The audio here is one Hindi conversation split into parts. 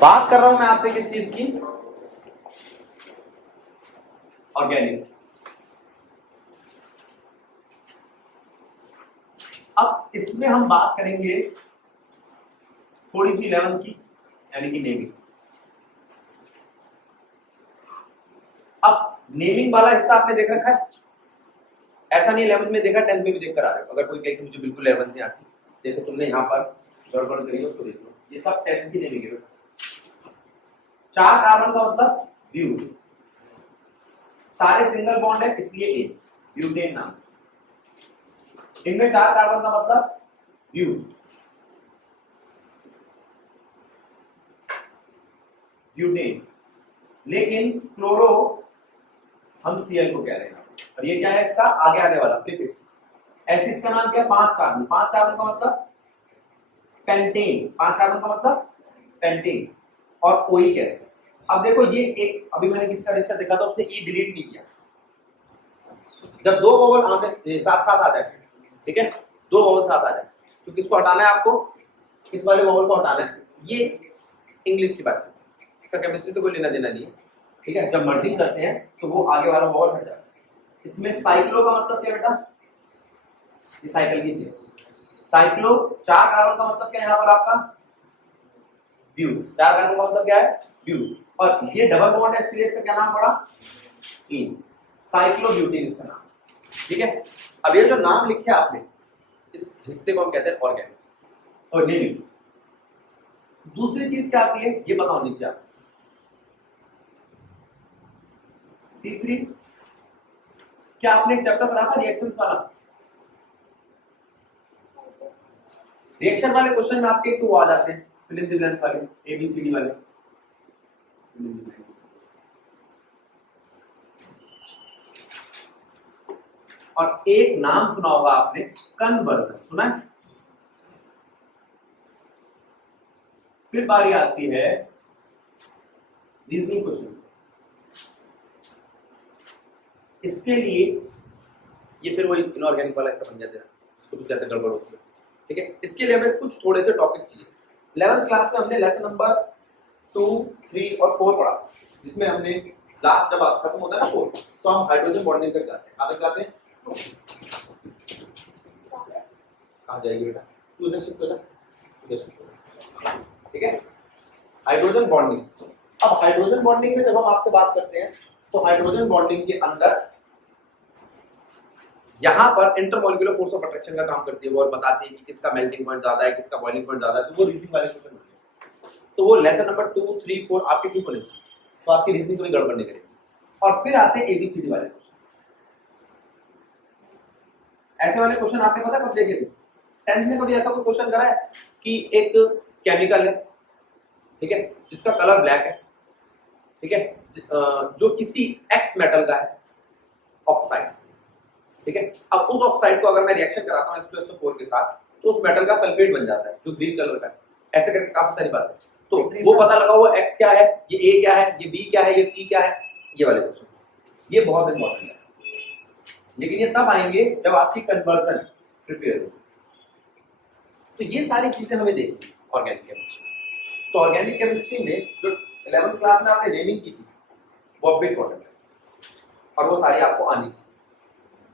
बात कर रहा हूं मैं आपसे किस चीज की? ऑर्गेनिक। अब इसमें हम बात करेंगे थोड़ी सी 11th की, यानी कि नेमिंग। अब नेमिंग वाला हिस्सा आपने देख रखा है, ऐसा नहीं 11th में देखा 10th में भी देख कर आ रहे हो। अगर कोई कहे कि मुझे बिल्कुल 11th नहीं आती, जैसे तुमने यहाँ पर गड़बड़ करी हो तो देख लो, ये सब 10th की नेमिंग है। 4 कार्बन का मतलब ब्यू, सारे सिंगल बॉन्ड है इसलिए ए, ब्यूटेन नाम। इनमें 4 कार्बन का मतलब ब्यू, ब्यूटेन। लेकिन क्लोरो हम Cl को कह रहे हैं, और ये क्या है इसका आगे आने वाला प्रीफिक्स। ऐसे इसका नाम क्या है? 5 कार्बन। 5 कार्बन का मतलब पेंटेन, 5 कार्बन का मतलब पेंटेन। और ओइक एसिड। अब देखो ये एक, अभी मैंने किसका रजिस्टर देखा था, उसने ई डिलीट नहीं किया। जब 2 वोवल आमने साथ साथ आ जाए, ठीक है, 2 वोवल साथ आ जाए तो किसको हटाना है आपको? इस वाले वोवल को हटाना है। ये इंग्लिश की बात है, इसका केमिस्ट्री से कोई लेना देना नहीं है, ठीक है। जब मर्जिंग करते हैं तो वो आगे वाला वोवल हट जाता है। इसमें साइक्लो का मतलब क्या बेटा? ये साइकिल की चीज। साइक्लो 4 कार्बन का मतलब क्या है यहाँ पर आपका? ब्यू। 4 कार्बन का मतलब क्या है? ब्यू। और ये डबल बॉन्ड है इसलिए इसका क्या नाम पड़ा? इन। साइक्लोब्यूटेन इसका नाम, ठीक है। अब ये जो नाम लिखे आपने, इस हिस्से को हम कहते हैं ऑर्गेनिक और नेमिंग। दूसरी चीज क्या आती है ये बताओ नीचे आप। तीसरी, क्या आपने एक चैप्टर पढ़ा था रिएक्शंस वाला? रिएक्शन वाले क्वेश्चन में आपके एक तो आ जाते हैं फिल इन द ब्लैंक्स वाले, ABCD वाले। और एक नाम सुना होगा आपने, कन्वर्जन, सुना है? फिर बारी आती है रीजनिंग क्वेश्चन। इसके लिए ये फिर वही इनऑर्गेनिक वाला ऐसा बन जाता है, इसको तो ज्यादा गड़बड़ होती है, ठीक है। इसके लिए हमें कुछ थोड़े से टॉपिक चाहिए। 11th क्लास में हमने लेसन नंबर 2, 3 और 4 पढ़ा, जिसमें हमने लास्ट जब खत्म होता है ना 4, तो हम हाइड्रोजन बॉन्डिंग तक जाते हैं। कहाँ तक जाते हैं? कहाँ जाएगी बेटा? तू उधर शिफ्ट हो जा, उधर शिफ्ट हो जा, ठीक है। Hydrogen bonding. अब हाइड्रोजन बॉन्डिंग में जब हम आपसे बात करते हैं तो हाइड्रोजन बॉन्डिंग के अंदर यहाँ पर इंटरमॉलिक्यूलर फोर्स ऑफ अट्रैक्शन का काम करती है वो, और बताती है कि किसका मेल्टिंग पॉइंट ज्यादा है, किसका बॉइलिंग पॉइंट ज्यादा है। तो वो रीजनिंग वाले क्वेश्चन होते हैं। तो वो लेसन नंबर 2, 3, 4 आपके ठीक होने चाहिए, तो आपकी रीजनिंग कोई गड़बड़ नहीं करेगी। और फिर आते हैं ABCD वाले क्वेश्चन। ऐसे वाले क्वेश्चन आपने पता कब देखे थे? 10th में कभी ऐसा कोई क्वेश्चन करा है कि एक केमिकल है, ठीक है, जिसका कलर ब्लैक है, ठीक है, जो किसी एक्स मेटल का है, ऑक्साइड, ठीक है। अब उस ऑक्साइड को अगर मैं रिएक्शन कराता हूं H2SO4 के साथ तो उस मेटल का सल्फेट बन जाता है जो ग्रीन कलर का है। ऐसे करके काफी सारी बातें, तो वो पता लगा वो X क्या है, ये A क्या है, ये B क्या है, ये C क्या है, ये वाले क्वेश्चन, ये बहुत इंपॉर्टेंट है। लेकिन ये तब आएंगे जब आपकी कन्वर्जन प्रिपेयर हो। तो ये सारी चीजें हमें देखनी ऑर्गेनिक केमिस्ट्री। तो ऑर्गेनिक केमिस्ट्री में जो 11th क्लास में आपने नेमिंग की थी वो अब भी इंपॉर्टेंट है, और वो सारी आपको आनी चाहिए।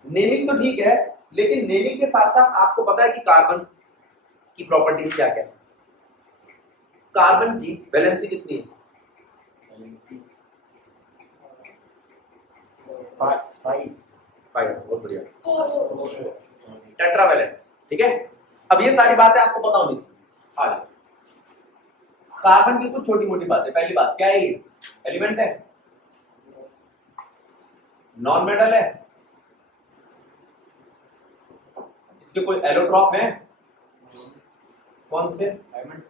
नेमिंग तो ठीक है, लेकिन नेमिंग के साथ साथ आपको पता है कि कार्बन की प्रॉपर्टीज क्या क्या है? कार्बन की वैलेंसी कितनी है? 5, बहुत बढ़िया। टेट्रावैलेंट, ठीक है। अब ये सारी बातें आपको पता होनी चाहिए। आगे कार्बन की कुछ छोटी मोटी बातें। पहली बात, क्या है ये? एलिमेंट है, नॉन मेटल है, इसके कोई एलोट्रॉप है? कौन से? डायमंड।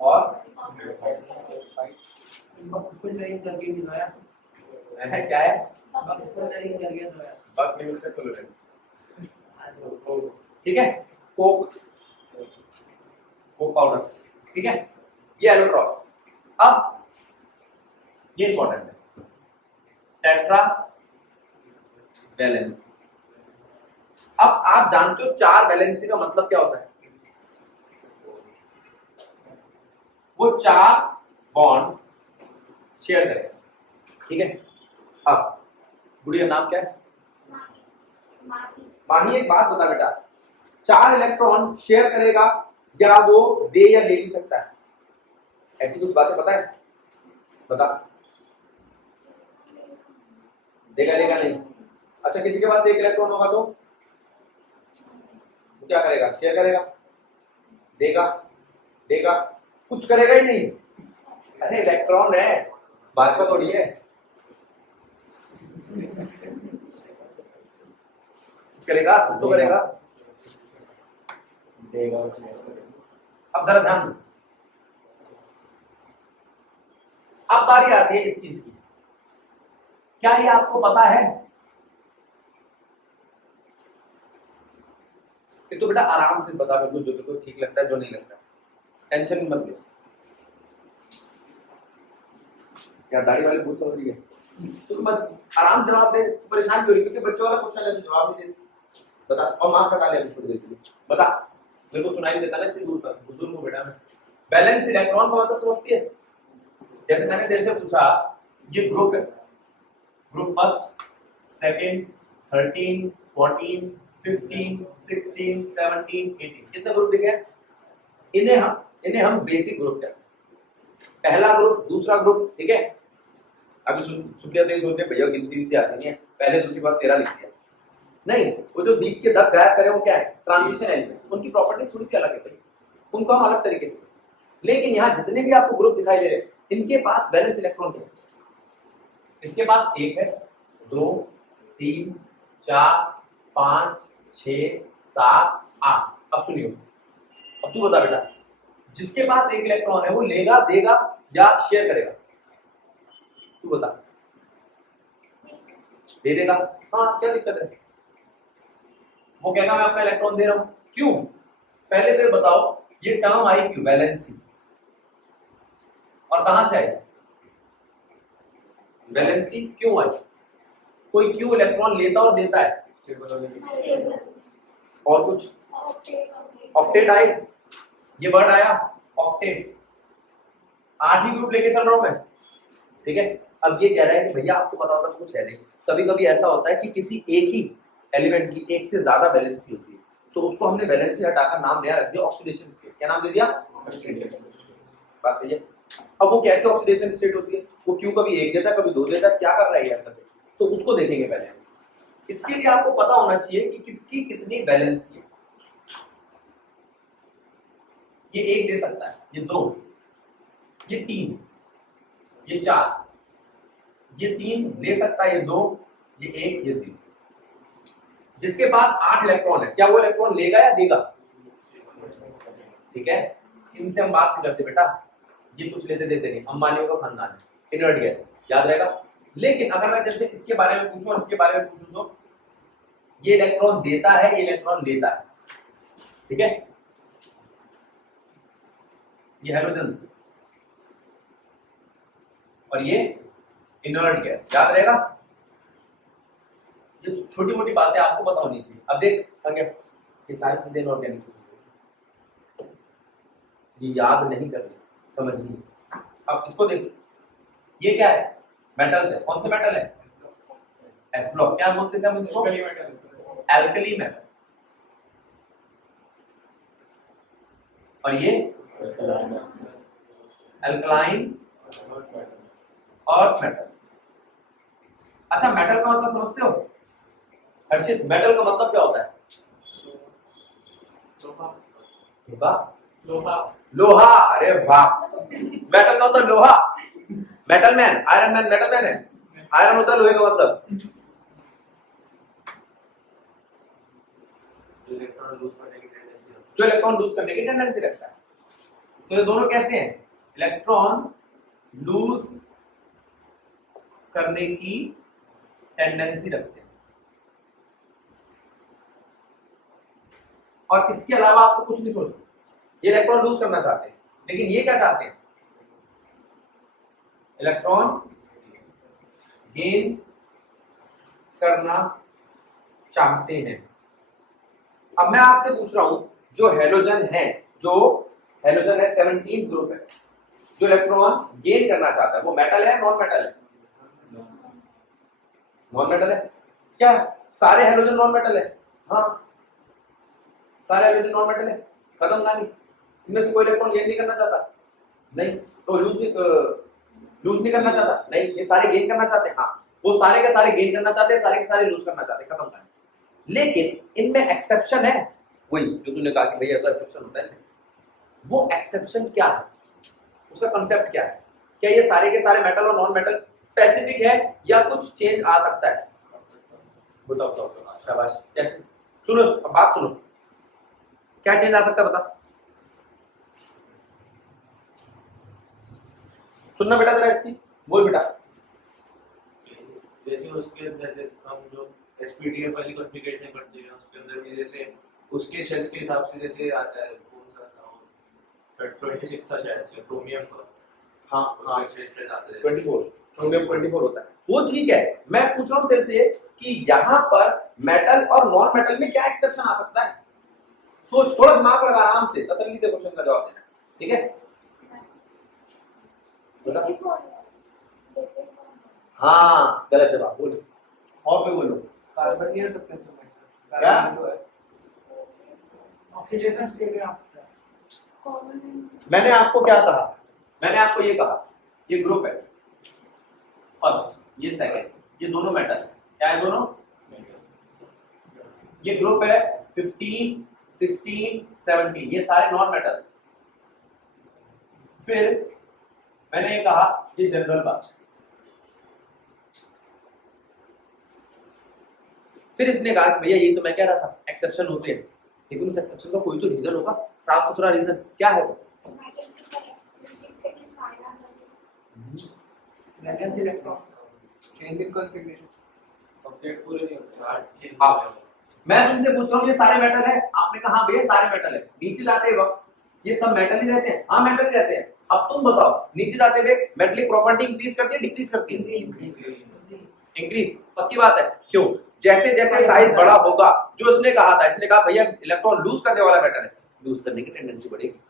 और है क्या है? बकमिस्टर फ्लोरेंस, ठीक है। कोक, कोक पाउडर, ठीक है, ये एलोट्रॉप। अब ये इंपॉर्टेंट है, टेट्रा वैलेंसी। अब आप जानते हो 4 वैलेंसी का मतलब क्या होता है? वो चार बॉन्ड शेयर करेगा, ठीक है। अब गुड़िया नाम क्या है? माही। एक बात बता बेटा, चार इलेक्ट्रॉन शेयर करेगा या वो दे या ले भी सकता है? ऐसी कुछ बातें पता है? बता। देगा लेगा नहीं? अच्छा, किसी के पास एक इलेक्ट्रॉन होगा तो क्या करेगा? शेयर करेगा, देगा, देगा, कुछ करेगा ही नहीं। अरे इलेक्ट्रॉन है, भाजपा थोड़ी है। करेगा, कुछ तो करेगा, देगा। अब जरा ध्यान दो, अब बारी आती है इस चीज की। क्या ये आपको पता है? तो बेटा आराम से बता मेरे को, जो तुमको ठीक लगता है, जो नहीं लगता टेंशन मत ले। यार दाढ़ी वाले पूछ समझ रही है तो तुम आराम जवाब दे, परेशान क्यों रही? क्योंकि बच्चों वाला क्वेश्चन है, जवाब नहीं दे। बता, और मास्क हटा ले थोड़ी देर के लिए। बता, मेरे को सुनाई देता ना इतनी दूर तक, बुजुर्ग हूं बेटा मैं। बैलेंस इलेक्ट्रॉन का मतलब समझती है? जैसे मैंने तेरे से पूछा, ये ग्रुप है, ग्रुप फर्स्ट, सेकंड, 13, 14, 15, 16, 17, 18, कितने ग्रुप दिखे? इन्हें हम बेसिक ग्रुप कहते हैं। पहला ग्रुप, दूसरा ग्रुप, ठीक है। अभी सुप्रिया देवी सोचते भैया गिनती आती नहीं है, पहले दूसरी बार 13 लिख दिया। नहीं, वो जो बीच के 10 गायब करे वो क्या है? Transition elements. उनकी प्रॉपर्टीज थोड़ी सी अलग है भाई, उनको हम अलग तरीके से। लेकिन यहाँ जितने भी आपको ग्रुप दिखाई दे रहे हैं, इनके पास बैलेंस इलेक्ट्रॉन कैसे? इसके पास 1 है, 2, 3, 4, 5, 6, 7, 8। अब सुनियो, अब तू बता बेटा, जिसके पास 1 इलेक्ट्रॉन है वो लेगा, देगा या शेयर करेगा? तू बता। दे देगा। हाँ, क्या दिक्कत है? वो कहेगा मैं अपना इलेक्ट्रॉन दे रहा हूं। क्यों? पहले तो ये बताओ, ये टर्म आई क्यों? वैलेंसी। और कहां से आई? वैलेंसी क्यों आई? कोई क्यों इलेक्ट्रॉन लेता और देता है? और कुछ? ऑक्टेट आए, ये वर्ड आया ऑक्टेट। 8 ही ग्रुप लेके चल रहा हूं मैं, ठीक है। अब ये कह रहा है कि भैया आपको पता होता तो कुछ है नहीं। कभी कभी ऐसा होता है कि किसी एक ही एलिमेंट की एक से ज्यादा वैलेंसी होती है, तो उसको हमने वैलेंसी हटाकर नाम नया रख दिया ऑक्सीडेशन स्टेट। क्या नाम दे दिया? बात सही है। अब वो कैसे ऑक्सीडेशन स्टेट होती है? वो क्यों कभी 1 देता, कभी 2 देता, क्या कर रहा है यार? तो उसको देखेंगे पहले। इसके लिए आपको पता होना चाहिए कि किसकी कितनी वैलेंसी है। ये 1 दे सकता है, ये 2, ये 3, ये 4, ये 3 ले सकता है, ये 2, ये 1, ये 0। जिसके पास 8 इलेक्ट्रॉन है, क्या वो इलेक्ट्रॉन लेगा या देगा? ठीक है, इनसे हम बात नहीं करते बेटा, ये कुछ लेते देते नहीं, अंबानियों का खानदान है, इनर्ट गैसेस, याद रहेगा। लेकिन अगर मैं जैसे इसके बारे में पूछूं और इसके बारे में पूछूं तो ये इलेक्ट्रॉन देता है, ये इलेक्ट्रॉन लेता है, ठीक है। ये हैलोजन और ये इनर्ट गैस, याद रहेगा। ये छोटी मोटी बातें आपको पता होनी चाहिए। अब देख आगे, ये सारी चीजें इनऑर्गेनिक, ये याद नहीं करनी, समझनी। अब इसको देख, ये क्या है? मेटल्स है। कौन से मेटल है? S block. क्या बोलते थे हम इसको? Alkali metal. और ये एल्कलाइन अर्थ मेटल। अच्छा, मेटल का मतलब समझते हो हर्षित? मेटल का मतलब क्या होता है? लोहा। लोहा, अरे वाह। मेटल का मतलब लोहा। Metal man, iron man metal man है। आयरन होता है लोहे का मतलब। जो इलेक्ट्रॉन लूज करने की टेंडेंसी रखता है। तो ये दोनों कैसे हैं? इलेक्ट्रॉन लूज करने की टेंडेंसी रखते हैं। और इसके अलावा आपको कुछ नहीं सोचना। ये इलेक्ट्रॉन लूज करना चाहते हैं, लेकिन ये क्या चाहते हैं? इलेक्ट्रॉन गेन करना चाहते हैं। अब मैं आपसे पूछ रहा हूं, जो हैलोजन है 17 ग्रुप है, जो इलेक्ट्रॉन गेन करना चाहता है वो मेटल है नॉन मेटल है? नॉन मेटल है। क्या सारे हेलोजन नॉन मेटल है? हाँ, सारे हेलोजन नॉन मेटल है। खत्म कहानी। इनमें से कोई इलेक्ट्रॉन गेन नहीं करना चाहता? नहीं। तो लूज नहीं करना चाहता? नहीं। ये सारे गेन करना चाहते हैं? हाँ। वो सारे के सारे गेन करना चाहते हैं, सारे के सारे लूज करना चाहते हैं। खत्म कहानी। लेकिन इनमें एक्सेप्शन है, वही जो तूने कहा कि भैया तो एक्सेप्शन होता है। वो एक्सेप्शन क्या है, उसका कंसेप्ट क्या है? क्या ये सारे के सारे मेटल और नॉन मेटल स्पेसिफिक है या कुछ चेंज आ सकता है? बताओ। शाबाश। कैसे? सुनो, अब बात सुनो, क्या चेंज आ सकता है बता। सुनना बेटा जरा इसकी, बोल बेटा। जैसे उसके अंदर हम जो एसपीडीएफ वाली कॉन्फ़िगरेशन करते हैं उसके अंदर भी जैसे उसके शेल्स के हिसाब से जैसे आता है कौन सा था 26 था शायद से क्रोमियम का। हाँ उसका एक्सेस आता है 24, क्रोमियम 24 होता है। वो ठीक है, मैं पूछ रहा हूँ तेरे से कि यहाँ पर मेटल और नॉन मेटल में क्या एक्सेप्शन आ सकता है? सोच, थोड़ा दिमाग लगा, आराम से तसल्ली से क्वेश्चन का जवाब देना, ठीक है? बता। हाँ, गलत जवाब। बोलो और कोई बोलो। कार्बन नहीं हो सकते क्या? ऑक्सीडेशन स्टेट में आ सकता है। मैंने आपको क्या कहा? मैंने आपको ये कहा, ये ग्रुप है फर्स्ट, ये सेकंड, ये दोनों मेटल है। क्या है दोनों? ये ग्रुप है 15, 16, 17, ये सारे नॉन मेटल। फिर मैंने ये कहा ये जनरल बात। फिर इसने कहा भैया ये तो मैं कह रहा था एक्सेप्शन होते हैं, लेकिन उस एक्सेप्शन का कोई तो रीजन होगा, साफ सुथरा रीजन। क्या है वो? Valence electron change in configuration update पूरे नहीं होते। हाँ, मैं तुमसे पूछ रहा हूँ ये सारे मेटल है? आपने कहा हाँ भैया सारे मेटल है। नीचे जाते वक्त ये सब मेटल ही रहते हैं? हाँ मेटल ही रहते हैं। अब तुम बताओ, नीचे जाते हुए मेटलिक प्रॉपर्टी इंक्रीज करती है डिक्रीज करती है? इंक्रीज। पक्की बात है। क्यों? जैसे जैसे साइज बड़ा होगा, जो इसने कहा था, इसने कहा भैया इलेक्ट्रॉन लूज करने वाला मेटल है, लूज करने की टेंडेंसी बढ़ेगी।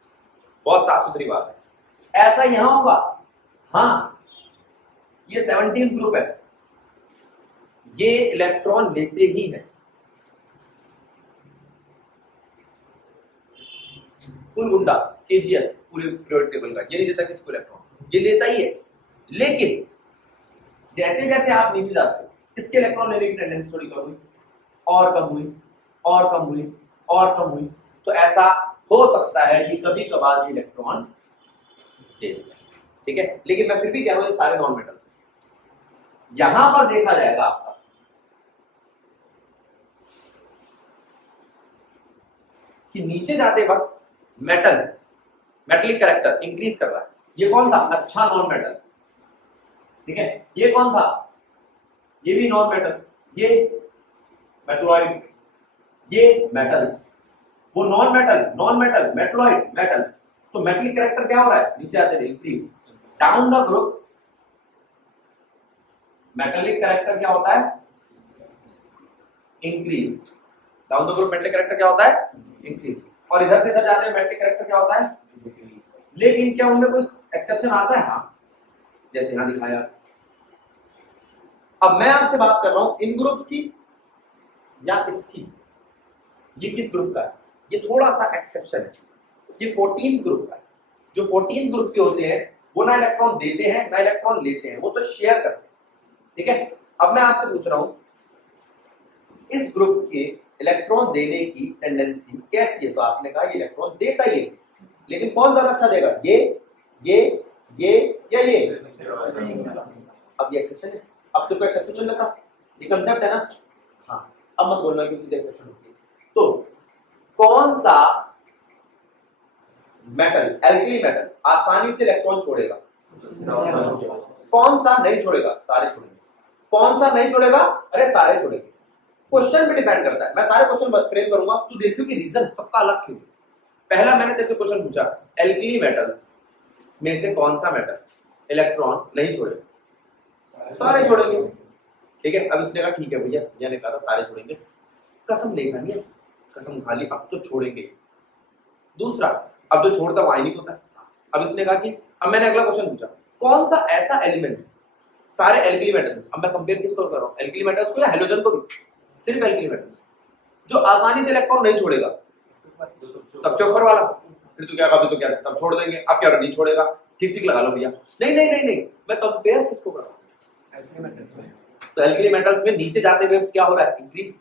बहुत साफ सुथरी बात है। ऐसा यहां होगा? हाँ, ये 17 ग्रुप है, ये इलेक्ट्रॉन लेते ही है। फुल गुंडा केजीएफ पूरे पीरियोडिक टेबल का, ये नहीं देता किसको इलेक्ट्रॉन, ये लेता ही है। लेकिन जैसे जैसे आप नीचे जाते हो, इसके इलेक्ट्रॉन लेने की टेंडेंसी थोड़ी कम हुई, और कम हुई, और कम हुई, और कम हुई। तो ऐसा हो सकता है कि कभी कभार ये इलेक्ट्रॉन दे, ठीक है? लेकिन मैं फिर भी कह रहा हूं ये सारे नॉन मेटल्स। यहां पर देखा जाएगा आपका कि नीचे जाते वक्त मेटलिक कैरेक्टर इंक्रीज कर रहा है। ये कौन था? अच्छा नॉन मेटल, ठीक है? ये कौन था? ये भी नॉन मेटल, ये मेटलॉइड, ये मेटल्स। वो नॉन मेटल, मेटलॉइड, मेटल। तो मेटलिक कैरेक्टर क्या हो रहा है? नीचे आते हैं increase. Down the group metallic character क्या होता है? Increase. Down the group metallic character क्या होता है? इंक्रीज। और इधर से इधर जाते हैं मेटलिक कैरेक्टर क्या होता है? लेकिन क्या उनमें कोई एक्सेप्शन आता है? हाँ, जैसे यहां दिखाया। अब मैं आपसे बात कर रहा हूं इन ग्रुप्स की या इसकी। ये किस ग्रुप का है? ये थोड़ा सा एक्सेप्शन है, ये 14 ग्रुप का है। जो 14 ग्रुप के होते हैं वो ना इलेक्ट्रॉन देते हैं ना इलेक्ट्रॉन लेते हैं, वो तो शेयर करते हैं, ठीक है? अब मैं आपसे पूछ रहा हूं इस ग्रुप के इलेक्ट्रॉन देने की टेंडेंसी कैसी है? तो आपने कहा ये इलेक्ट्रॉन देता ही है, लेकिन कौन ज्यादा अच्छा देगा? ये या ये? अब ये एक्सेप्शन है। अब तो कोई एक्सेप्शन लग रहा, ये कंसेप्ट है ना? हाँ, अब मत बोलना कि चीज एक्सेप्शन होती है। तो कौन सा मेटल, एल्कली मेटल, आसानी से इलेक्ट्रॉन छोड़ेगा? कौन सा नहीं छोड़ेगा? सारे छोड़ेंगे। कौन सा नहीं छोड़ेगा? अरे सारे छोड़ेंगे। क्वेश्चन पे डिपेंड करता है। मैं सारे क्वेश्चन फ्रेम करूंगा, तू देखियो कि रीजन सबका अलग क्यों। पहला मैंने तेरे से क्वेश्चन पूछा, एल्कली मेटल्स में से कौन सा मेटल इलेक्ट्रॉन नहीं छोड़ेगा? सारे छोड़ेंगे, ठीक है? अब इसने कहा ठीक है भैया, संजय ने कहा था सारे छोड़ेंगे, कसम नहीं खानी है, कसम खा ली, अब तो छोड़ेंगे। दूसरा, अब तो छोड़ता वो आयनिक होता है। अब इसने कहा कि अब मैंने अगला क्वेश्चन पूछा, कौन सा ऐसा एलिमेंट सारे एल्किली मेटल्स, अब मैं कंपेयर किसको कर रहा हूं, एल्किली मेटल्स को या हैलोजन को भी, सिर्फ एल्किली मेटल्स, जो आसानी से इलेक्ट्रॉन नहीं छोड़ेगा, सबसे ऊपर वाला। फिर तो क्या कभी तो क्या सब छोड़ देंगे, अब क्या नहीं छोड़ेगा, ठीक ठीक लगा लो भैया। नहीं नहीं नहीं नहीं, मैं कंपेयर किसको कर रहा हूं, एल्किली मेटल। तो एल्किली मेटल्स में नीचे जाते हुए क्या हो रहा है, इंक्रीज।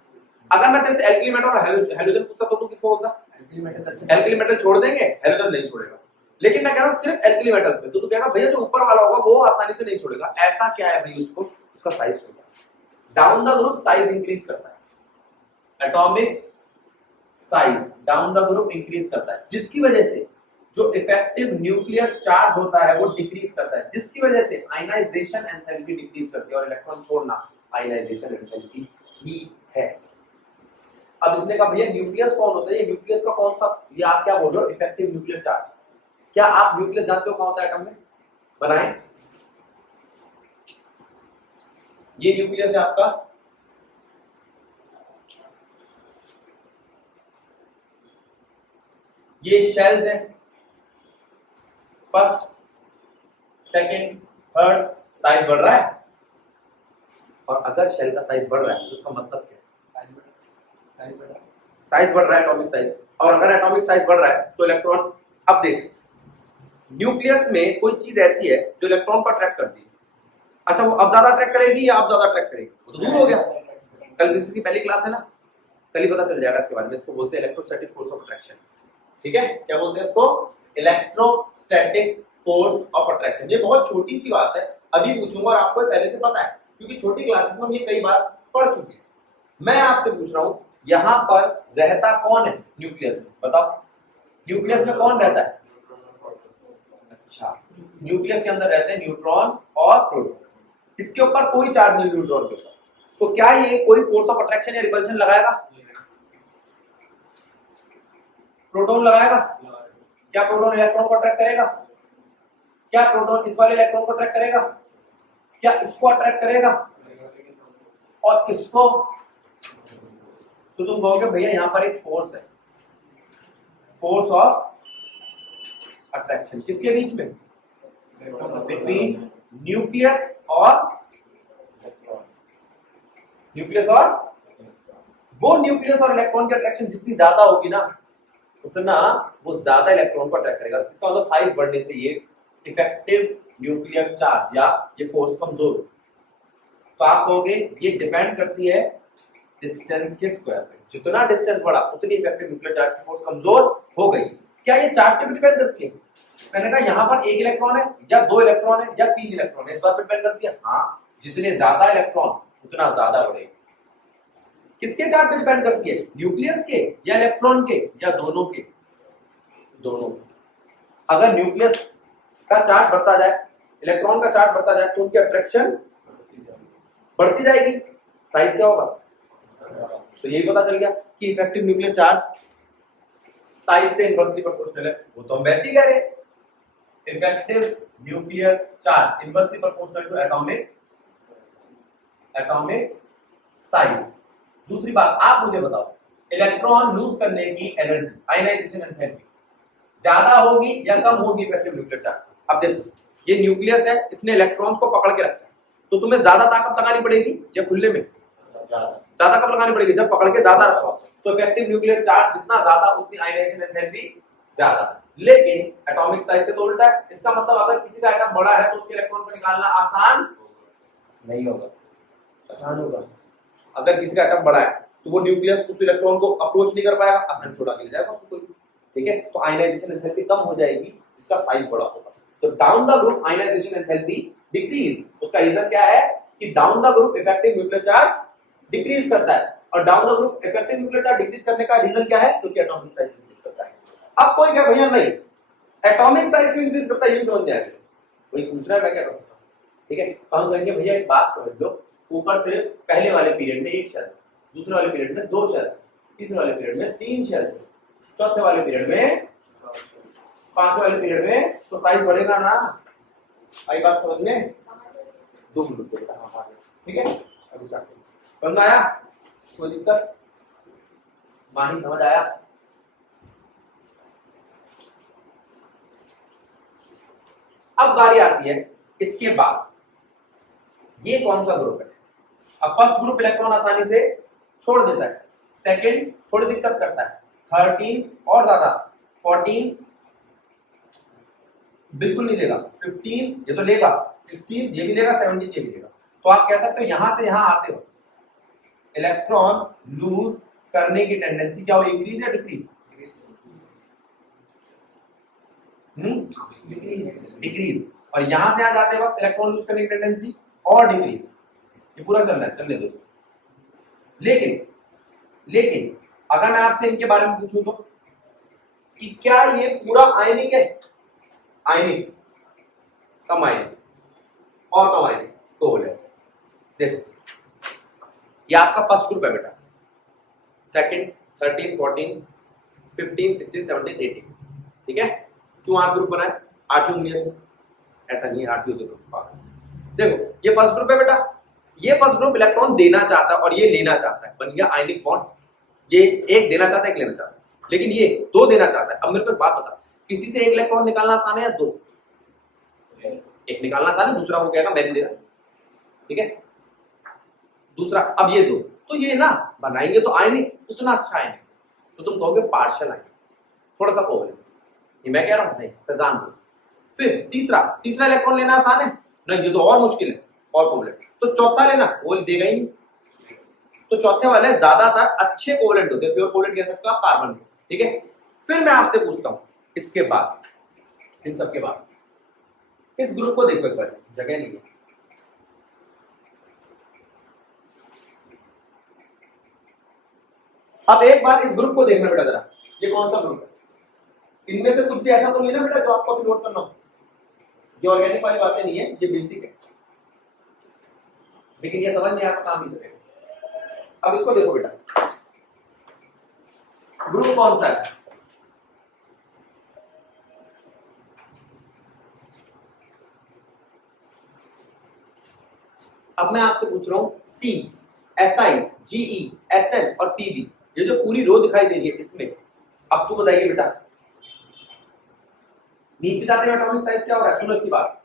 अगर मैं तेरे से एल्किली मेटल और हैलोजन पूछता तो तू किसको बोलता, एल्किली मेटल अच्छा। एल्किली मेटल छोड़ देंगे, हैलोजन नहीं छोड़ेगा। लेकिन मैं कह रहा हूं सिर्फ एल्किली मेटल्स में, तो तू कहेगा भैया जो ऊपर वाला होगा वो आसानी से नहीं छोड़ेगा, ऐसा क्या है भाई, उसको उसका साइज छोटा, down the group size increase करता है, atomic size down the group increase करता है, जिसकी वजह से जो इफेक्टिव न्यूक्लियर चार्ज होता है वो डिक्रीज करता है, जिसकी वजह से आयनाइजेशन एंथैल्पी डिक्रीज करती है, और इलेक्ट्रॉन छोड़ना आयनाइजेशन एंथैल्पी ही है। अब इसने कहा भैया न्यूक्लियस कौन होता है, ये न्यूक्लियस का कौन सा, ये आप क्या बोल रहे हो, इफेक्टिव न्यूक्लियर चार्ज। क्या आप न्यूक्लियस जानते हो कौन होता है एटम में, बनाएं। ये न्यूक्लियस है आपका, ये शेल्स हैं, फर्स्ट सेकंड थर्ड, साइज बढ़ रहा है, और अगर शेल का साइज बढ़ रहा है तो उसका मतलब क्या है, साइज बढ़ रहा है एटॉमिक साइज, और अगर एटॉमिक साइज बढ़ रहा है तो इलेक्ट्रॉन, अब देख न्यूक्लियस में कोई चीज ऐसी है जो इलेक्ट्रॉन को अट्रैक्ट करती है, अच्छा वो अब ज्यादा अट्रैक्ट करेगी या अब ज्यादा अट्रैक्ट करेगी, वो तो दूर हो गया। कल फिजिक्स की पहली क्लास है ना, कल ही पता चल जाएगा इसके बारे में, इसको बोलते हैं इलेक्ट्रोस्टैटिक फोर्स ऑफ अट्रैक्शन, ठीक है, क्या बोलते हैं इसको, इलेक्ट्रोस्टैटिक फोर्स ऑफ अट्रैक्शन। ये बहुत छोटी सी बात है, अभी पूछूंगा और आपको पहले से पता है क्योंकि छोटी क्लासेस में हम ये कई बार पढ़ चुके हैं। मैं आपसे पूछ रहा हूं यहां पर रहता कौन है न्यूक्लियस में, बताओ न्यूक्लियस में कौन रहता है, अच्छा न्यूक्लियस के अंदर रहते हैं न्यूट्रॉन और प्रोटॉन, इसके ऊपर कोई चार्ज नहीं न्यूट्रॉन के ऊपर, तो क्या ये कोई फोर्स ऑफ अट्रैक्शन या रिपल्शन लगाएगा, प्रोटॉन लगाएगा, क्या प्रोटॉन इलेक्ट्रॉन को अट्रैक्ट करेगा, क्या प्रोटॉन इस वाले इलेक्ट्रॉन को अट्रैक्ट करेगा, क्या इसको अट्रैक्ट करेगा, और इसको, तो तुम कहोगे भैया यहां पर एक फोर्स है, फोर्स ऑफ अट्रैक्शन किसके बीच में, बिटवीन न्यूक्लियस और वो न्यूक्लियस और इलेक्ट्रॉन की अट्रैक्शन जितनी ज्यादा होगी ना उतना वो ज्यादा इलेक्ट्रॉन को अट्रैक्ट करेगा, इसका मतलब साइज बढ़ने से ये इफेक्टिव न्यूक्लियर चार्ज या ये फोर्स कमजोर, तो आप कहोगे ये डिपेंड करती है डिस्टेंस के स्क्वायर पे, जितना डिस्टेंस बढ़ा उतनी इफेक्टिव न्यूक्लियर चार्ज की फोर्स कमजोर हो गई। क्या ये चार्ज पे भी डिपेंड करती है, मैंने कहा यहाँ पर एक इलेक्ट्रॉन है या दो इलेक्ट्रॉन है या तीन इलेक्ट्रॉन है, इस बात पे डिपेंड करती है, हाँ जितने ज्यादा इलेक्ट्रॉन उतना ज्यादा बढ़ेगा। किसके चार्ज पे डिपेंड करती है, न्यूक्लियस के या इलेक्ट्रॉन के या दोनों के, दोनों। अगर न्यूक्लियस का चार्ज बढ़ता जाए, इलेक्ट्रॉन का चार्ज बढ़ता जाए तो उनकी अट्रैक्शन बढ़ती जाएगी, साइज क्या होगा, तो यही पता चल गया कि इफेक्टिव न्यूक्लियर चार्ज साइज से इनवर्सली प्रोपोर्शनल है, वो तो हम वैसे ही कह रहे हैं, effective nuclear charge inversely proportional to atomic size. दूसरी बात आप मुझे बताओ, इलेक्ट्रॉन लूज करने की एनर्जी आयनाइजेशन एंथैल्पी ज्यादा होगी या कम होगी इफेक्टिव न्यूक्लियर चार्ज से। अब देखो ये न्यूक्लियस है, इसने इलेक्ट्रॉन्स को पकड़ के रखा है, तो तुम्हें ज्यादा ताकत लगानी पड़ेगी या खुले में, ज्यादा कब लगानी पड़ेगी, जब पकड़ के ज्यादा रखो, तो इफेक्टिव न्यूक्लियर चार्ज जितना ज्यादा उतनी आयनाइजेशन एंथैल्पी ज्यादा। लेकिन एटॉमिक साइज से तो उल्टा है, इसका मतलब अगर किसी का एटम बड़ा है तो उसके इलेक्ट्रॉन को निकालना आसान नहीं होगा, आसान होगा। अगर किसी का एटम बड़ा है तो वो न्यूक्लियस उस इलेक्ट्रॉन को अप्रोच नहीं कर पाएगा, आसानी से उड़ा के ले जाएगा उसको कोई, ठीक है, तो आयनाइजेशन एंथैल्पी कम हो जाएगी, इसका साइज बड़ा होगा। तो down the group ionisation enthalpy decrease, उसका रीजन क्या है कि down the group effective nuclear charge decrease करता है, और down the group effective nuclear charge decrease करने का रीजन क्या है, क्योंकि एटॉमिक साइज इंक्रीज करता है। अब कोई क्या भैया नहीं एटॉमिक साइज क्यों इंक्रीज करता है ये भी समझ जाएगा, वही पूछ रहा है, मैं क्या कर सकता हूं, ठीक है। तो हम कहेंगे भैया एक बात समझ लो, ऊपर सिर्फ पहले वाले पीरियड में एक शेल, दूसरे वाले पीरियड में दो शेल, तीसरे वाले पीरियड में तीन शेल, चौथे वाले पीरियड में, पांचवें वाले पीरियड में, तो साइज बढ़ेगा ना, आई बात समझ में, 2 मिनट ठीक है। अभी स्टार्ट समझ में आया, कोई दिक्कत, माही समझ आया। अब बारी आती है इसके बाद, ये कौन सा ग्रुप है? अब फर्स्ट ग्रुप इलेक्ट्रॉन आसानी से छोड़ देता है, सेकंड थोड़ी दिक्कत करता है, 13 और ज्यादा, 14 बिल्कुल नहीं देगा, 15 ये तो लेगा, 16 ये भी लेगा, 17 ये भी लेगा। तो आप कह सकते हो यहां से यहां आते हो इलेक्ट्रॉन लूज करने की टेंडेंसी क्या हो, इंक्रीज या डिक्रीज? डिक्रीज। और यहां से यहां जाते वक्त इलेक्ट्रॉन लूज करने की टेंडेंसी और डिक्रीज। ये पूरा चल रहा है, चलने दो। लेकिन अगर मैं आपसे इनके बारे में पूछूं तो कि क्या ये पूरा आयनिक है? आयनिक, कम आयनिक और कम आयनिक कोवलेंट। देखो ये आपका फर्स्ट ग्रुप है बेटा, सेकंड, 13, 14, 15, 16, 17, 18, ठीक है? क्यों 8 ग्रुप बनाए? 8 उंगलियां थी, ऐसा नहीं है 8 ही ग्रुप। देखो ये फर्स्ट ग्रुप है बेटा, ये फर्स्ट ग्रुप इलेक्ट्रॉन देना चाहता है और ये लेना चाहता है, बन गया आयनिक बॉन्ड। ये एक देना चाहता है, एक लेना चाहता है, लेकिन ये 2 देना चाहता है। अब मेरे को एक बात बता, किसी से एक इलेक्ट्रॉन निकालना आसान है या 2? एक निकालना आसान है, दूसरा वो कहेगा मैंने देना, ठीक है? दूसरा, अब ये 2 तो ये ना बनाएंगे तो आयनिक, उतना अच्छा आयनिक, तो तुम कहोगे पार्शियल आयनिक, थोड़ा सा कोवलेंट। ये मैं कह रहा हूं नहीं, फैजान बोल। फिर तीसरा इलेक्ट्रॉन लेना आसान है? नहीं, ये तो और मुश्किल है और कोवलेंट। तो चौथा लेना, वो देगा ही नहीं। तो चौथे वाले ज्यादातर अच्छे कोवलेंट होते हैं, प्योर कोवलेंट कह सकते हो आप कार्बन के, ठीक है? फिर मैं आपसे पूछता हूं इसके बाद, इन सब के बाद इस ग्रुप को देखो एक बार, जगह नहीं है। अब एक बार इस ग्रुप को देखना बेटा जरा, ये कौन सा ग्रुप है? इनमें से कुछ भी ऐसा तो नहीं ना बेटा जो आपको भी नोट करना हो? ये ऑर्गेनिक वाली बातें नहीं है, ये बेसिक है, लेकिन ये समझ नहीं आता काम नहीं चलेगा। अब इसको देखो बेटा, ग्रुप कौन सा है? अब मैं आपसे पूछ रहा हूं सी, SI, GE, SN और PB, ये जो पूरी रो दिखाई दे रही है इसमें, अब तू बताइए बेटा नीचे जाते हुए एटॉमिक साइज क्या हो रहा है? सुनो इसकी बात,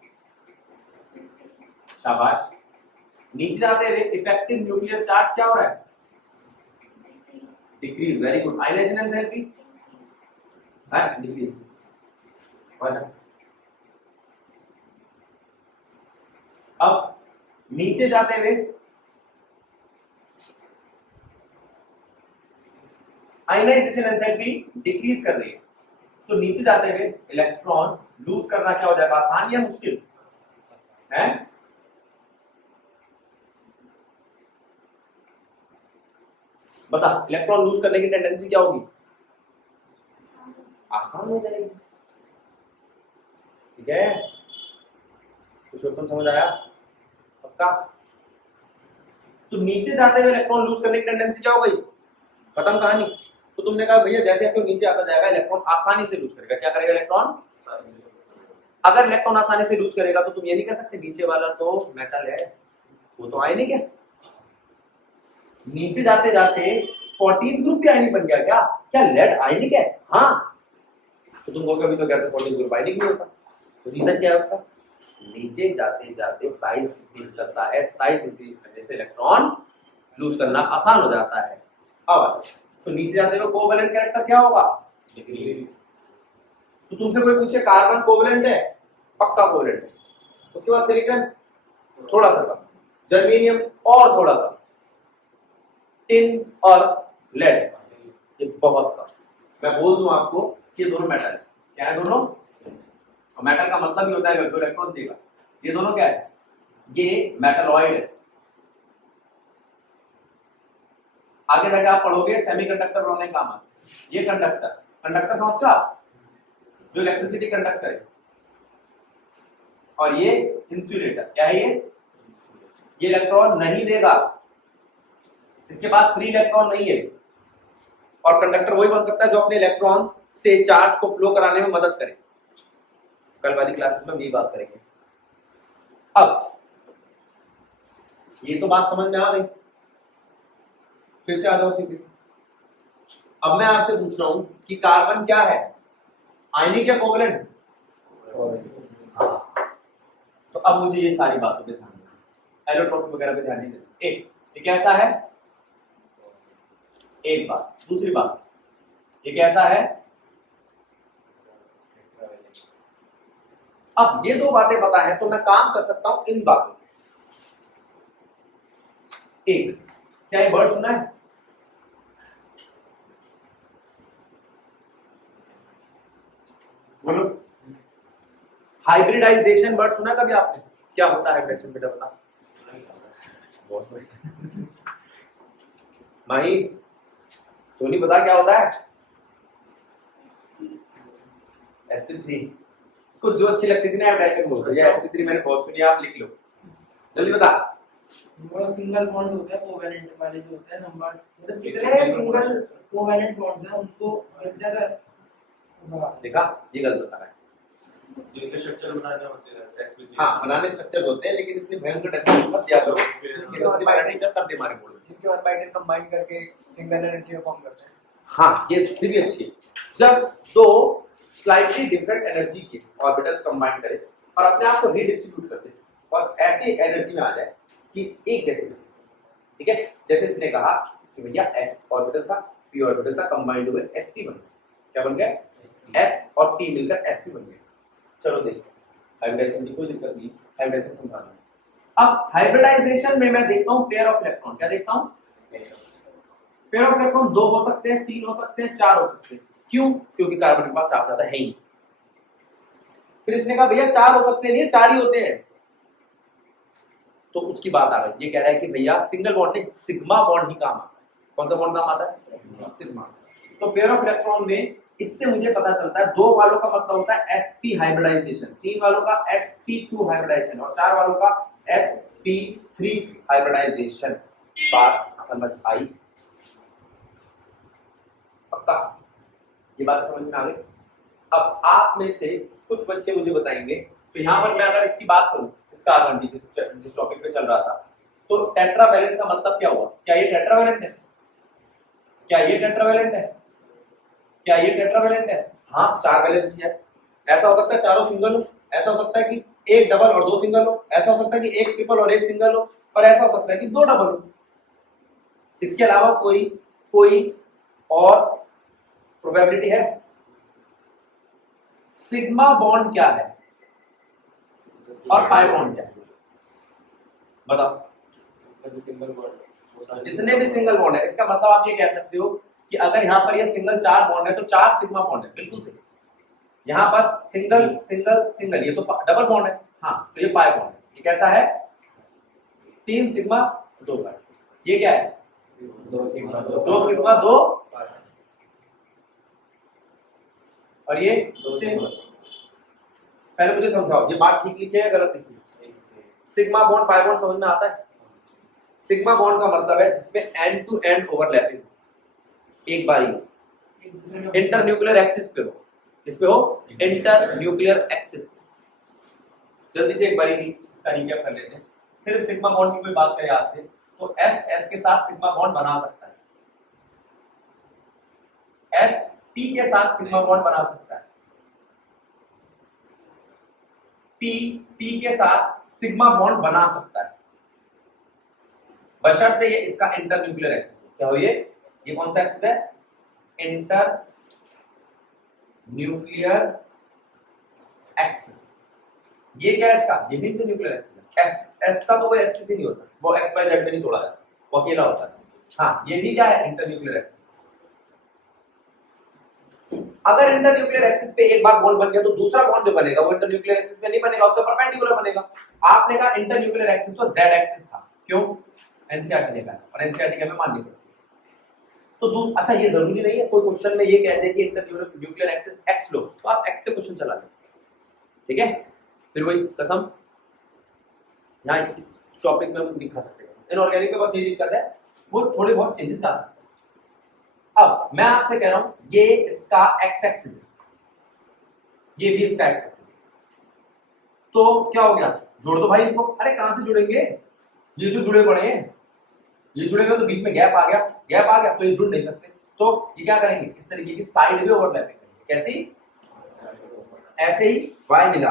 शाबाश। नीचे जाते हुए इफेक्टिव न्यूक्लियर चार्ज क्या हो रहा है? Decrease, very good. Ionisation enthalpy है डिक्रीज। अब नीचे जाते हुए आयनाइजेशन एंथैल्पी डिक्रीज कर रही है, तो नीचे जाते हुए इलेक्ट्रॉन लूज करना क्या हो जाएगा? आसान या मुश्किल है? बता, इलेक्ट्रॉन लूज करने की टेंडेंसी क्या होगी? आसान हो जाएगी, ठीक है? पुरुषोत्तम समझ आया? पक्का? तो नीचे जाते हुए इलेक्ट्रॉन लूज करने की टेंडेंसी क्या हो गई? खत्म कहानी। तो तुमने कहा भैया जैसे जैसे नीचे आता जाएगा इलेक्ट्रॉन आसानी से लूज करेगा। क्या करेगा इलेक्ट्रॉन? अगर इलेक्ट्रॉन आसानी से लूज करेगा तो तुम ये नहीं कह सकते नीचे वाला तो मेटल है, वो तो आयनिक है। नीचे जाते जाते 14 ग्रुप भी आयनिक बन गया क्या? क्या लेड आयनिक है? हाँ। तो तुम लोग अभी तो कहते 14 ग्रुप आयनिक नहीं होता, तो रीजन क्या है उसका? नीचे जाते जाते साइज इंक्रीज करता है, साइज इंक्रीज करने से इलेक्ट्रॉन लूज करना आसान हो जाता है। अब तो नीचे जाते हुए कोवेलेंट कैरेक्टर क्या होगा? तो तुमसे कोई पूछे कार्बन कोवेलेंट है? पक्का कोवेलेंट है। उसके बाद सिलिकॉन थोड़ा सा कम, जर्मेनियम और थोड़ा कम, टिन और लेड ये बहुत कम। मैं बोल दूं आपको ये दोनों मेटल है। क्या है दोनों? और मेटल का मतलब ही होता है जो इलेक्ट्रॉन देगा। ये दोनों क्या है? ये मेटलॉइड है। आगे जाके आप पढ़ोगे सेमीकंडक्टर बनाने का काम। ये कंडक्टर समझते हो आप? जो इलेक्ट्रिसिटी कंडक्टर है। और ये इंसुलेटर क्या है? ये इलेक्ट्रॉन नहीं देगा, इसके पास फ्री इलेक्ट्रॉन नहीं है। और कंडक्टर वही बन सकता है जो अपने इलेक्ट्रॉन्स से चार्ज को फ्लो कराने में मदद करे। कल वाली क्लासेस में हम ये बात करेंगे। अब ये तो बात समझ में आ गई, फिर से आ जाओ सीधे। अब मैं आपसे पूछ रहा हूं कि कार्बन क्या है? आयनिक या कोवेलेंट? हाँ, अब मुझे ये सारी बातों पे ध्यान देना, एलोट्रोपिक वगैरह पे ध्यान नहीं देना। एक ये कैसा है, एक बात। दूसरी बात ये कैसा है। अब ये दो बातें पता है तो मैं काम कर सकता हूं इन बातों पे। एक, क्या ये वर्ड सुना है? बोलो, हाइब्रिडाइजेशन वर्ड सुना कभी आपने? क्या होता है हाइब्रिडाइजेशन, बेटा बता। बहुत बढ़िया माही, तो नहीं पता क्या होता है? sp3, इसको जो अच्छी लगती थी ना हाइब्रिडाइजेशन बोल रही है, sp3 मैंने बहुत सुनी, आप लिख लो जल्दी बता। वो सिंगल बॉन्ड होता है, कोवैलेंट वाले जो होते हैं नंबर, मतलब कितने सिंगल कोवैलेंट बॉन्ड्स हैं उनको देखा, ये गलत बता रहा है। जिनके स्ट्रक्चर बनाने होते हैं sp3, हाँ, बनाने स्ट्रक्चर होते हैं, लेकिन इतनी भयंकर डेफिनेशन मत दिया करो कि उसके बारे में टीचर सर दे मारे बोल। जिनके बाद बाइट कंबाइन करके सिंगल एनर्जी फॉर्म करते हैं। हाँ, ये फिर भी अच्छी है। जब दो स्लाइटली डिफरेंट एनर्जी के ऑर्बिटल्स कंबाइन करें और अपने आप को रीडिस्ट्रीब्यूट कर दें और ऐसी एनर्जी में आ जाए कि एक जैसे बने, ठीक है? जैसे इसने कहा कि भैया s ऑर्बिटल था, p ऑर्बिटल था, कंबाइंड हुए sp बन गया। क्या बन गया? s और p मिलकर sp बन गया। चलो देखो, हाइब्रिडाइजेशन की कोई दिक्कत नहीं, हाइब्रिडाइजेशन समझाना। अब हाइब्रिडाइजेशन में मैं देखता हूं पेयर ऑफ इलेक्ट्रॉन। क्या देखता हूं? पेयर ऑफ इलेक्ट्रॉन 2 हो सकते हैं, 3 हो सकते हैं, 4 हो सकते हैं। क्यों? क्योंकि कार्बन के पास 4 से ज्यादा है ही। फिर इसने कहा भैया 4 हो सकते हैं, 4 ही होते हैं। तो उसकी बात आ गई, ये कह रहा है कि भैया सिंगल बॉन्ड नहीं, सिग्मा बॉन्ड ही काम आता है। कौन सा बॉन्ड काम आता है? सिग्मा। तो पेयर ऑफ इलेक्ट्रॉन में इससे मुझे पता चलता है 2 वालों का मतलब होता है sp हाइब्रिडाइजेशन, 3 वालों का sp2 हाइब्रिडाइजेशन और 4 वालों का sp3 हाइब्रिडाइजेशन। बात समझ आई? पक्का ये बात समझ में आ गई? अब आप में से कुछ बच्चे मुझे बताएंगे, तो यहां पर मैं अगर इसकी बात करूं, इस कार्बन की जिस टॉपिक पे चल रहा था, तो टेट्रावैलेंट का मतलब क्या हुआ? क्या ये टेट्रावैलेंट है? क्या ये टेट्रावैलेंट है? क्या ये टेट्रावैलेंट है? हाँ, 4 वैलेंसी है। ऐसा हो सकता है चारों सिंगल हो, ऐसा हो सकता है कि एक डबल और 2 सिंगल हो, ऐसा हो सकता है कि एक ट्रिपल और एक सिंगल हो, और ऐसा हो सकता है कि 2 डबल हो। इसके अलावा कोई और प्रोबेबिलिटी है? सिग्मा बॉन्ड क्या है और पाई बॉन्ड क्या है? बताओ। जितने भी सिंगल बॉन्ड है, इसका मतलब आप ये कह सकते हो कि अगर यहाँ पर ये सिंगल 4 बॉन्ड है तो 4 सिग्मा बॉन्ड है। बिल्कुल सही। यहाँ पर सिंगल सिंगल सिंगल, ये तो डबल बॉन्ड है। हाँ, तो ये पाई बॉन्ड है। ये कैसा है? 3 सिग्मा 2 पाई। ये क्या है? 2 सिग्मा 2 और ये 2 सिग्मा। पहले मुझे समझाओ, ये बात ठीक लिखी है या गलत लिखी है? सिग्मा बॉन्ड पाई बॉन्ड समझ में आता है? सिग्मा बॉन्ड का मतलब है जिसमें एंड टू एंड ओवरलैपिंग, एक बारी इंटर न्यूक्लियर एक्सिस पे हो। इस पे हो इंटर न्यूक्लियर एक्सिस। जल्दी से एक बारी इसका रिकैप कर लेते हैं। सिर्फ सिग्मा बॉन्ड की कोई बात करें आज से, तो S के साथ सिग्मा बॉन्ड बना सकता है, S P के साथ सिग्मा बॉन्ड बना सकता है, P के साथ सिग्मा बॉन्ड बना सकता है, बशर्ते ये इसका इंटर न्यूक्लियर एक्सिस हो। क्या हो ये कौन सा एक्सिस है? Inter nuclear axis. ये क्या है इसका? ये भी इंटर न्यूक्लियर एक्सिस है। एस का तो कोई एक्सिस ही नहीं होता, वो एक्स वाई जेड में नहीं तोड़ा जाता, वो अकेला होता है। हाँ, ये भी क्या है? Inter nuclear axis. अगर इंटर न्यूक्लियर एक्सिस पे एक बार बॉन्ड बन गया तो दूसरा बॉन्ड जो बनेगा वो इंटर न्यूक्लियर एक्सिस पे नहीं बनेगा, उससे परपेंडिकुलर बनेगा। आपने कहा इंटर न्यूक्लियर एक्सिस तो जेड एक्सिस था। क्यों? एनसीईआरटी ने कहा, और एनसीईआरटी के हमें माननी पड़ती है। तो अच्छा, ये जरूरी नहीं है कोई क्वेश्चन में ये कह दे कि इंटर न्यूक्लियर एक्सिस एक्स लो, तो आप एक्स से क्वेश्चन चला लें, ठीक है? फिर वही कसम, यहाँ इस टॉपिक में हम दिखा सकते हैं। इनऑर्गेनिक में बस ये दिक्कत है, वो थोड़े बहुत चेंजेस ला सकते हैं। अब मैं आपसे कह रहा हूं ये इसका एक्स एक्सिस है, ये भी इसका एक्स एक्सिस है, तो क्या हो गया? जोड़ दो भाई इनको। अरे कहां से जुड़ेंगे? ये जो जुड़े पड़े हैं, ये जुड़ेंगे तो बीच में गैप आ गया तो ये जुड़ नहीं सकते। तो ये क्या करेंगे? इस तरीके की साइड में ओवरलैपिंग करेंगे। कैसी? ऐसे ही वाई मिला,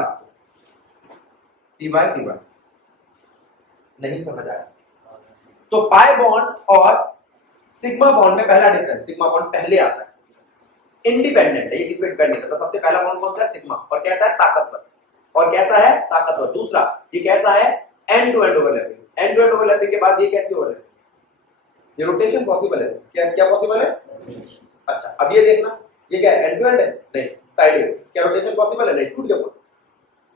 पी बाय पी बाय। नहीं समझ आया तो पाई बॉन्ड और सिग्मा बॉन्ड में पहला डिफरेंस, सिग्मा बॉन्ड पहले आता है, इंडिपेंडेंट है, ये किस पे डिपेंड नहीं करता। सबसे पहला बॉन्ड कौन सा है? सिग्मा। और कैसा है? ताकतवर। और कैसा है? ताकतवर। दूसरा ये कैसा है? End to end overlapping. End to end overlapping के बाद ये कैसी ओवरलैपिंग? ये रोटेशन पॉसिबल है। क्या क्या पॉसिबल है? अच्छा अब ये देखना, ये क्या है? एंड टू एंड है? नहीं, साइड। क्या रोटेशन पॉसिबल है? नहीं, टूट गया।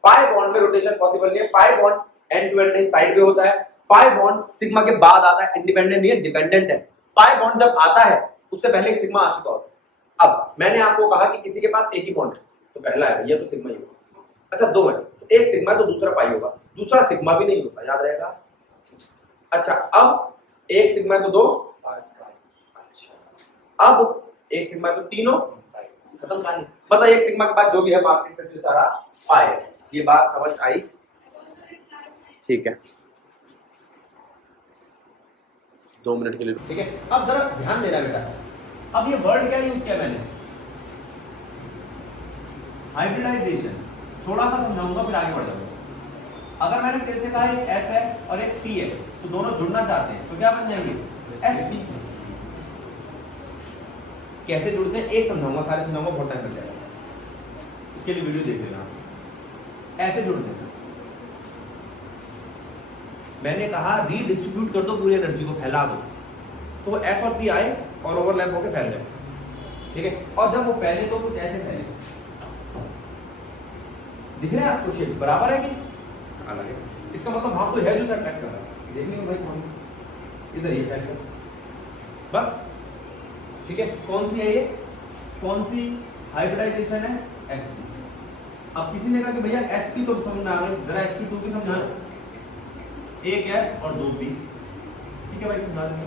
पाई बॉन्ड में रोटेशन पॉसिबल नहीं है। Pi bond end to end नहीं, साइड पे होता है। पाई बॉन्ड सिग्मा के बाद आता है, इंडिपेंडेंट नहीं है, डिपेंडेंट है। पाई बॉन्ड जब आता है उससे पहले एक सिग्मा आ चुका होता है। अब मैंने आपको कहा कि किसी के पास एक ही बॉन्ड है तो पहला है भैया तो सिग्मा ही होगा। अच्छा दो है तो एक सिग्मा तो दूसरा पाई होगा, दूसरा सिग्मा भी नहीं होता, याद रहेगा। अच्छा अब एक सिग्मा है तो दो, अच्छा अब एक सिग्मा है तो तीनों, खत्म कहानी। मतलब एक सिग्मा के बाद जो भी है मार्केट में फिर सारा पाई है। ये बात समझ आई? ठीक है, 2 मिनट के लिए ठीक है। अब जरा ध्यान देना बेटा, अब ये वर्ड क्या यूज किया मैंने? हाइब्रिडाइजेशन। थोड़ा सा समझाऊंगा फिर आगे बढ़ जाऊंगा। अगर मैंने तेरे से कहा एक एस है और एक पी है तो दोनों जुड़ना चाहते हैं तो क्या बन जाएंगे? S P. कैसे जुड़ते हैं एक समझाऊंगा, सारे समझाऊंगा, बहुत टाइम लग जाएगा, इसके लिए वीडियो देख लेना। ऐसे जुड़ते हैं, मैंने कहा रीडिस्ट्रीब्यूट कर दो पूरी एनर्जी को, फैला दो तो एस और पी आए और ओवरलैप होकर फैल जाए, ठीक है। और जब वो फैले तो कुछ ऐसे फैले, दिख रहा है आपको शेप बराबर है कि अलग है? इसका मतलब वहां तो है जो सर अट्रैक्ट कर रहा है, देख लीजिए भाई कौन इधर ये फैल गया बस, ठीक है। कौन सी है ये? कौन सी हाइब्रिडाइजेशन है? एसपी। अब किसी ने कहा कि भैया एसपी तो समझ में आ गई, जरा sp2 की समझा लो। एक एस और दो पी, ठीक है भाई समझा देंगे।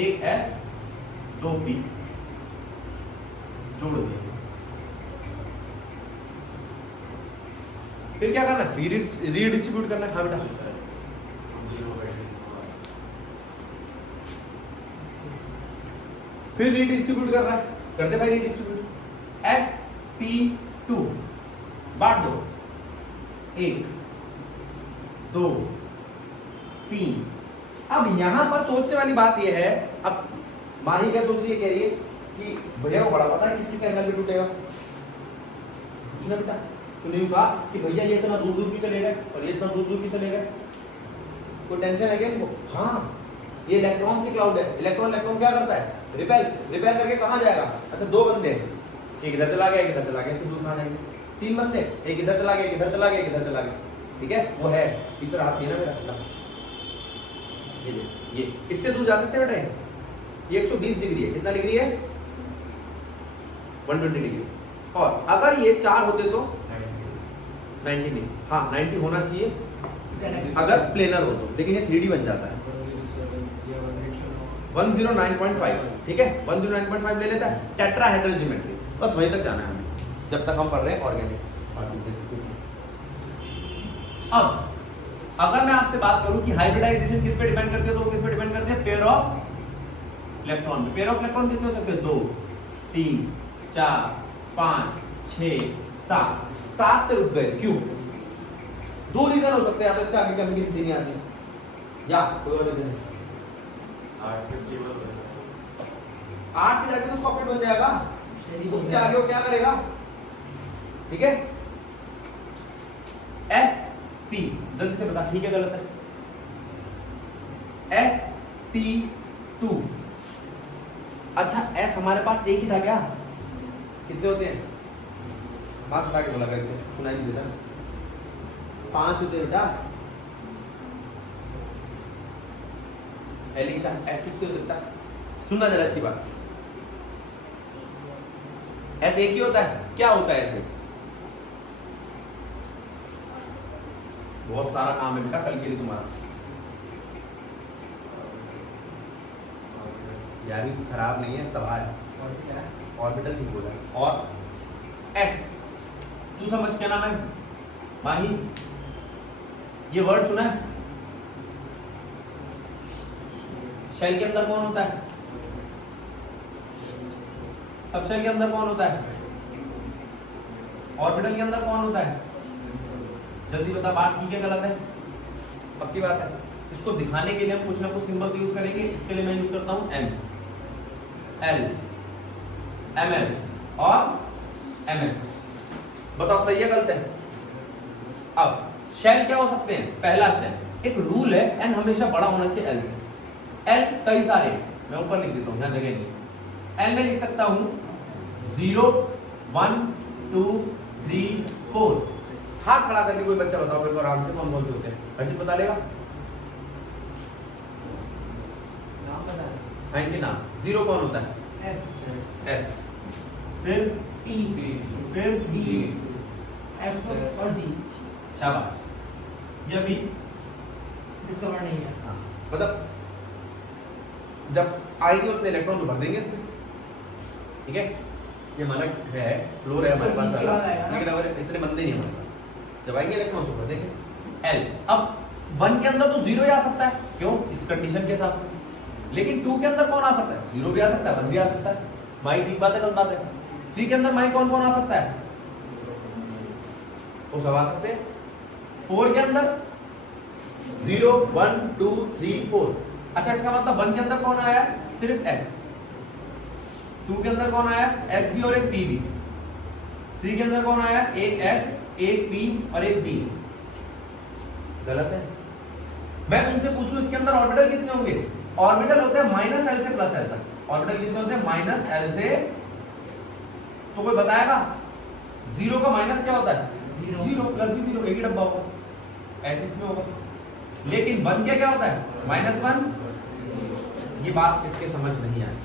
एक एस दो पी जोड़ दिए, फिर क्या करना है? रीडिस्ट्रीब्यूट करना है। हाँ बेटा फिर रीडिस्ट्रीब्यूट कर रहा है, कर दे भाई रीडिस्ट्रीब्यूट। sp2 बांट दो, 1 2 3। अब यहां पर सोचने वाली बात यह है, अब माही क्या सोच रही है, कह रही है कि भैया को बड़ा पता है किस एंगल पे टूटेगा। कुछ ना बेटा, तूने यूं कहा कि भैया ये इतना दूर दूर भी चले गए और ये इतना दूर दूर भी चले गए, कोई टेंशन है क्या इनको? हाँ, ये इलेक्ट्रॉन्स की क्लाउड है। इलेक्ट्रॉन क्या करता है? रिपेल करके कहां जाएगा? अच्छा दो बंदे, एक इधर चला गया एक इधर चला गया, इससे दूर कहां जाएंगे? 3 बंदे, एक इधर चला गया एक इधर चला गया एक इधर चला गया, ठीक है। वो है तीसरा हाथ, ये ना मेरा, ये इससे दूर जा सकते हैं बेटा। ये 120 डिग्री है, कितना डिग्री है? 120 डिग्री। और अगर ये 4 होते तो 90 नहीं, हाँ 90 होना चाहिए अगर प्लेनर हो तो, लेकिन ये 3D बन जाता है। 109.5, ठीक है, 109.5 ले लेता है। टेट्राहेड्रल ज्योमेट्री, बस वहीं तक जाना है हमें जब तक हम पढ़ रहे हैं ऑर्गेनिक। अब अगर मैं आपसे बात करूं कि हाइब्रिडाइजेशन किस पे डिपेंड करती है, तो किस पे डिपेंड करती है? पेयर ऑफ इलेक्ट्रॉन पे। पेयर ऑफ इलेक्ट्रॉन कितने हो सकते हैं? 2 3 4 5 6 7। 7 पे रुक गए, क्यों? 2 रीजन हो सकते हैं, या तो इससे आगे कभी गिनती नहीं आती या कोई और रीजन है। 8 पे जाके तो पॉकेट बन जाएगा, उसके आगे वो क्या करेगा? ठीक है। एस पी जल्दी से बता, ठीक है गलत है? sp2। अच्छा एस हमारे पास एक ही था क्या? कितने होते हैं? 5 उठा के बोला करते, सुनाई नहीं देता। 5 होते हैं बेटा। एलिशा एस कितने होते बेटा? सुनना जरा इसकी बात। एस एक ही होता है, क्या होता है ऐसे? बहुत सारा काम है बेटा कल के लिए तुम्हारा, यार खराब नहीं है, तबाह है। ऑर्बिटल भी बोला है। और एस तू समझ, क्या नाम है माही? ये वर्ड सुना है? शेल के अंदर कौन होता है? सब शेल के अंदर कौन होता है? ऑर्बिटल के अंदर कौन होता है? जल्दी बता, बात ठीक है गलत है? पक्की बात है। इसको दिखाने के लिए हम कुछ ना कुछ सिंबल यूज करेंगे। इसके लिए मैं यूज करता हूं एम, एल, एमएल और एमएस। बताओ सही है गलत है? अब शेल क्या हो सकते हैं? पहला शेल, एक रूल है एन हमेशा बड़ा होना चाहिए एल से। एल कई सारे, मैं ऊपर लिख देता हूं, यहां जगह नहीं। एल में लिख सकता हूं 0 1 2 3 4। हाथ खड़ा करके कोई बच्चा बताओ मेरे को आराम से कौन कौन से होते हैं? हर्षित बता लेगा? नाम बता। हाँ इनके नाम। 0 कौन होता है? एस, फिर टी, फिर डी, एफ और जी। शाबाश। ये भी डिस्कवर नहीं है। हाँ, मतलब जब आएंगे उतने इलेक्ट्रॉन तो भर देंगे इसमें, ठीक है? ये हमारा है फ्लोर है हमारे पास इसके बाद आएगा ना? लेकिन हमारे इतने बंदे नहीं हमारे पास। जब आएंगे इलेक्ट्रॉन तो भर देंगे। एल, अब 1 के अंदर तो 0 ही आ सकता है, क्यों? इस कंडीशन के हिसाब से। लेकिन 2 के अंदर कौन आ सकता है? 0 भी आ सकता है, 1 भी आ सकता है। माई ठीक बात है, गलत बात है? 3 के अंदर माई कौन कौन आ सकता है? वो सब आ सकते हैं। 4 के अंदर 0 1 2 3 4। अच्छा, इसका मतलब 1 के अंदर कौन आया? सिर्फ एस। 2 के अंदर कौन आया? एस बी और एक पी बी। 3 के अंदर कौन आया? एक एस, एक पी और एक डी। गलत है। मैं तुमसे पूछूं इसके अंदर ऑर्बिटल कितने होंगे? ऑर्बिटल होते हैं माइनस एल से प्लस एल तक। ऑर्बिटल कितने होते हैं? माइनस एल से, तो कोई बताएगा 0 का माइनस क्या होता है? 0 प्लस भी 0, एक ही डब्बा होगा, ऐसे इसमें होगा। लेकिन 1 के क्या होता है? -1। ये बात इसके समझ नहीं आई।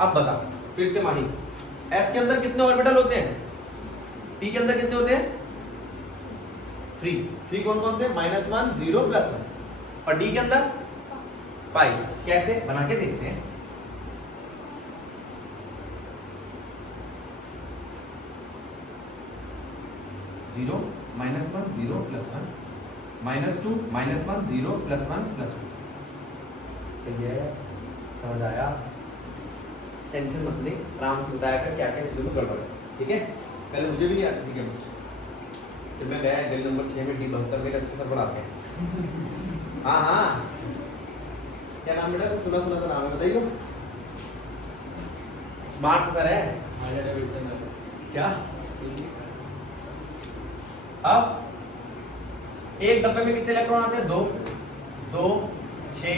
अब बता फिर से माही, एस के अंदर कितने ऑर्बिटल होते हैं? पी के अंदर कितने होते हैं? 3 कौन कौन से? -1 0 +1। और डी के अंदर 5। कैसे बना के देखते हैं। -1 0 +1 -2 -1 0 +1 +2। सही है, समझ आया? टेंशन मत ले, आराम से बताया कर क्या क्या चीजों में गड़बड़ है, ठीक है? पहले मुझे भी नहीं आती थी केमिस्ट्री, फिर मैं गया गली नंबर 6 में D72 में, अच्छे सर पढ़ा के। हाँ हाँ, क्या नाम बेटा? सुना सुना सा नाम है, बताइए। स्मार्ट सर है क्या? अब एक डब्बे में कितने इलेक्ट्रॉन आते हैं? 2 2 6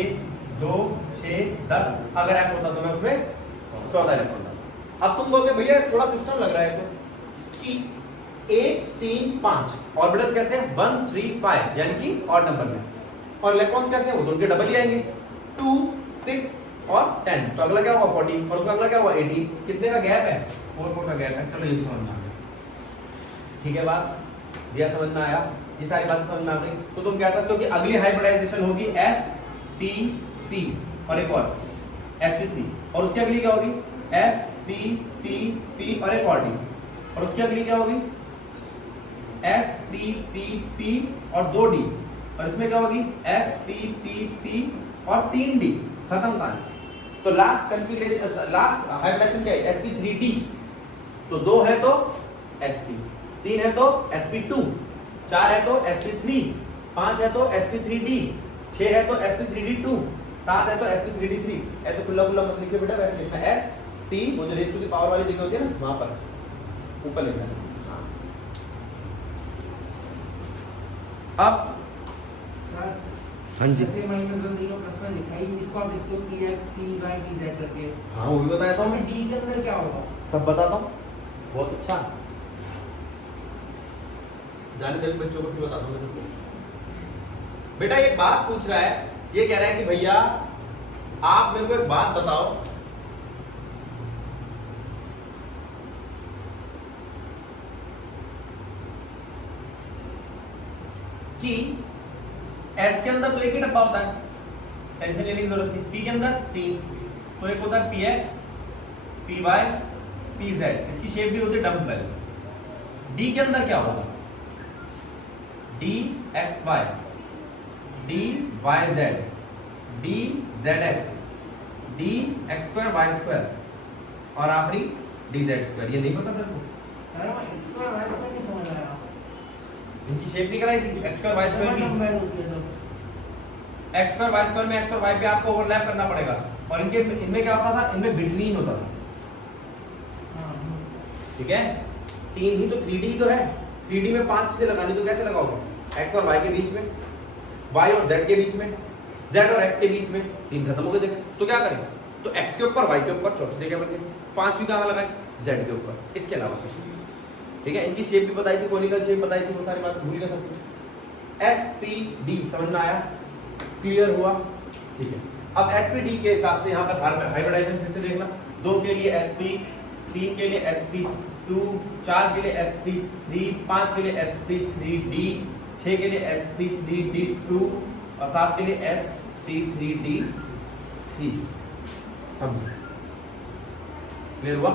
2 6 10। अगर एफ होता तो मैं उसमें 14 इलेक्ट्रॉन था। अब तुम बोलते भैया थोड़ा सिस्टम लग रहा है तो कि 1 3 5 ऑर्बिटल्स कैसे? 1 3 5, यानी कि ऑड नंबर में। और इलेक्ट्रॉन्स कैसे? वो तो उनके डबल ही आएंगे, 2 6 और 10। तो अगला क्या होगा? 14। और उसका अगला क्या होगा? 18। कितने का गैप है? 4 4 का गैप है। चलो ये भी समझ में आ गया, ठीक है? बात दिया, समझ में आया? ये सारी बातें समझ में आ गई। तो तुम कह सकते हो कि अगली हाइब्रिडाइजेशन होगी एस पी पी और एक और sp3, और उसकी अगली क्या होगी? s p p p और एक और d, और उसकी अगली क्या होगी? s p p p और 2d, और इसमें क्या होगी? s p p p और 3d। खत्म कहानी। तो लास्ट कॉन्फ़िगरेशन, लास्ट हाइब्रिडाइजेशन क्या है? sp3d। तो 2 है तो sp, 3 है तो sp2, 4 है तो sp3, 5 है तो sp3d, 6 है तो sp3d2, 7 है तो sp3d3। ऐसे खुला खुला मत लिखिए बेटा, वैसे लिखना s p, वो जो रेस टू द पावर वाली जगह होती है ना, वहां पर ऊपर लिखना है। अब हाँ जी, ऐसे -0 +1 लिखा है, इसको आप लिखते हो px py pz करके। हाँ वो भी बताया था मैं। डी के अंदर क्या होगा? सब बताता हूँ, बहुत अच्छा। जाने दे बच्चों को, फिर बताता हूँ तुमको। बेटा एक बात पूछ रहा है, ये कह रहा है कि भैया आप मेरे को एक बात बताओ कि S के अंदर तो एक ही डब्बा होता है, टेंशन लेने की जरूरत नहीं। P के अंदर 3, तो एक होता है PX, PY, PZ, इसकी शेप भी होती है डम्बल। D के अंदर क्या होगा? DXY, DYZ, DZX, DX2Y2 और आखिरी 'DZ2। ये नहीं पता तेरे को? अरे मैं इसको नहीं समझ आया। इनकी शेप नहीं कराई थी x स्क्वायर y स्क्वायर की, कंबाइन होती है तो x स्क्वायर y स्क्वायर में x और y पे आपको ओवरलैप करना पड़ेगा, और इनमें क्या होता था, इनमें बिटवीन होता था। हाँ ठीक है, तीन ही तो 3D ही तो है, 3D में 5 चीजें लगानी, तो कैसे लगाओगे, x और y के बीच में, y और z के बीच में, z और x के बीच में, तीन खत्म हो गए जगह, तो क्या करें, तो x के ऊपर y के ऊपर चौथी जगह बन गई, पांचवी कहाँ लगाए, z के ऊपर, इसके अलावा कुछ नहीं। ठीक है, इनकी शेप भी बताई थी, कोनिकल शेप बताई थी, वो सारी बात भूल गए सब कुछ। SPD समझ में आया, क्लियर हुआ, ठीक है। अब SPD के हिसाब से यहाँ पर हाइब्रिडाइजेशन फिर से देखना, 2 के लिए SP, 3 के लिए SP2, 4 के लिए SP3, 5 के लिए SP3D, 6 के लिए SP3D2 और 7 के लिए SP3D3। समझो, क्लियर हुआ।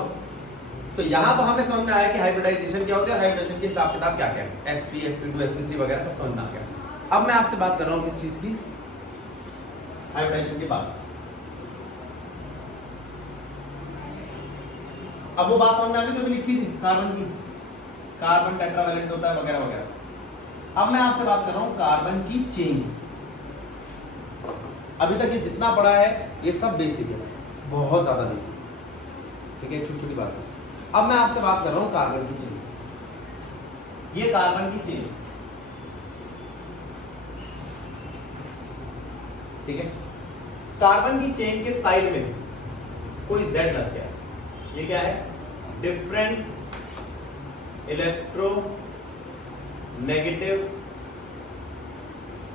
तो यहाँ पर हमें समझ में आया कि हाइब्रिडाइजेशन क्या होता है, हाइब्रिडाइजेशन के हिसाब किताब क्या क्या है, SP, SP2, SP3 वगैरह सब समझ में आ गया। अब मैं आपसे बात कर रहा हूँ किस चीज की, हाइब्रिडाइजेशन की बात। अब वो बात समझ में आ गई जो भी लिखी थी कार्बन की, कार्बन टेट्रावैलेंट होता है वगैरह वगैरह। अब मैं आपसे बात कर रहा हूँ कार्बन की चेन। अभी तक ये जितना पढ़ा है ये सब बेसिक है, बहुत ज्यादा बेसिक, ठीक है, छोटी छोटी बात है। अब मैं आपसे बात कर रहा हूं कार्बन की चेन। ये कार्बन की चेन, ठीक है, कार्बन की चेन के साइड में कोई Z लग गया, ये क्या है, different electro negative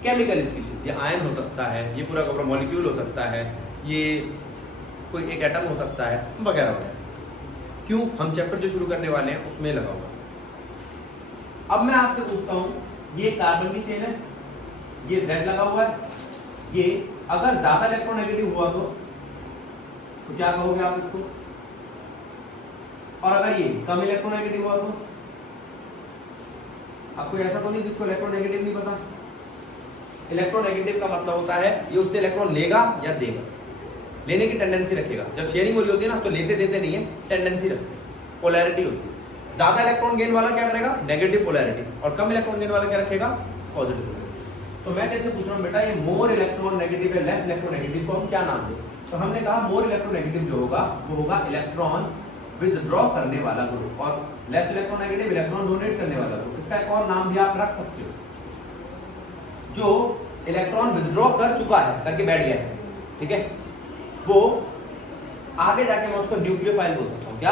chemical species. ये आयन हो सकता है, ये पूरा का पूरा मॉलिक्यूल हो सकता है, ये कोई एक एटम हो सकता है, वगैरह वगैरह। क्यों, हम चैप्टर जो शुरू करने वाले हैं उसमें लगा हुआ। अब मैं आपसे पूछता हूं, ये कार्बन की चेन है, ये Z लगा हुआ है, ये अगर ज्यादा इलेक्ट्रोनेगेटिव हुआ तो क्या कहोगे आप इसको, और अगर ये कम इलेक्ट्रोनेगेटिव हुआ तो, आपको ऐसा तो नहीं जिसको इलेक्ट्रोनेगेटिव नहीं पता। इलेक्ट्रोनेगेटिव का मतलब होता है ये उससे इलेक्ट्रॉन लेगा या देगा, लेने की टेंडेंसी रखेगा। जब शेयरिंग हो रही होती है ना तो लेते देते नहीं है, टेंडेंसी रखते, पोलैरिटी होती है। ज्यादा इलेक्ट्रॉन गेन वाला क्या करेगा, नेगेटिव पोलैरिटी, और कम इलेक्ट्रॉन गेन वाला क्या रखेगा, पॉजिटिव पोलैरिटी। तो मैं कैसे पूछ रहा हूँ बेटा, ये मोर इलेक्ट्रॉन नेगेटिव है, लेस इलेक्ट्रोनेगेटिव को हम क्या नाम दें, तो हमने कहा मोर इलेक्ट्रोनेगेटिव जो होगा वो होगा इलेक्ट्रॉन विथड्रॉ करने वाला ग्रुप, और लेस इलेक्ट्रोनेगेटिव इलेक्ट्रॉन डोनेट करने वाला ग्रुप। इसका एक और नाम भी आप रख सकते हो, जो इलेक्ट्रॉन विथड्रॉ कर चुका है, करके बैठ गया है, ठीक है, वो आगे जाके मैं उसको न्यूक्लियोफाइल बोल सकता हूं। क्या,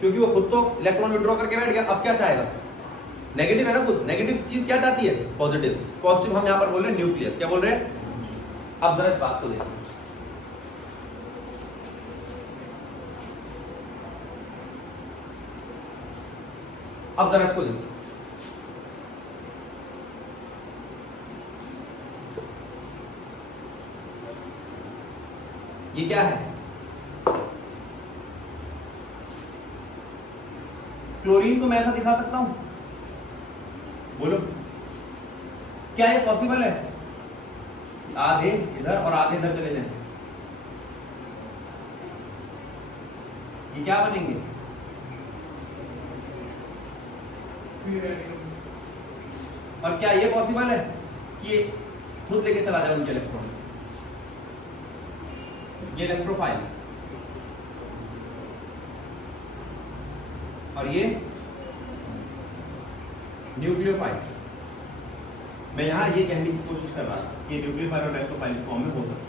क्योंकि वो खुद तो इलेक्ट्रॉन विथड्रॉ करके बैठ गया, अब क्या चाहेगा, नेगेटिव है ना खुद, नेगेटिव चीज क्या चाहती है, पॉजिटिव। पॉजिटिव हम यहां पर बोल रहे हैं न्यूक्लियस, क्या बोल रहे हैं। अब जरा इस बात को देखो, अब जरा इसको देखो, ये क्या है, क्लोरीन को मैं ऐसा दिखा सकता हूं, बोलो क्या ये पॉसिबल है, आधे इधर और आधे इधर चले जाएं, ये क्या बनेंगे, और क्या ये पॉसिबल है कि ये खुद लेके चला जाए उनके इलेक्ट्रॉन, ये इलेक्ट्रोफाइल, और ये न्यूक्लियोफाइल। मैं यहां ये कहने की कोशिश कर रहा था कि न्यूक्लियोफाइल और इलेक्ट्रोफाइल फॉर्म में हो सकता है।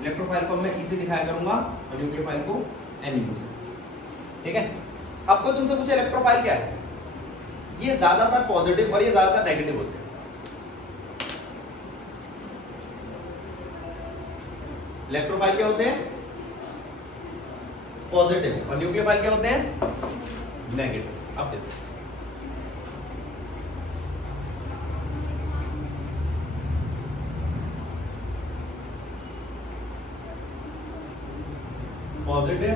इलेक्ट्रोफाइल को मैं ई से दिखाया करूंगा और न्यूक्लियोफाइल को NU से, ठीक है। अब कोई तुमसे पूछे इलेक्ट्रोफाइल क्या है, ये ज्यादातर पॉजिटिव और ये ज्यादातर नेगेटिव होते हैं। इलेक्ट्रोफाइल क्या होते हैं, पॉजिटिव, और न्यूक्लियोफाइल क्या होते हैं, नेगेटिव। अब देखो पॉजिटिव,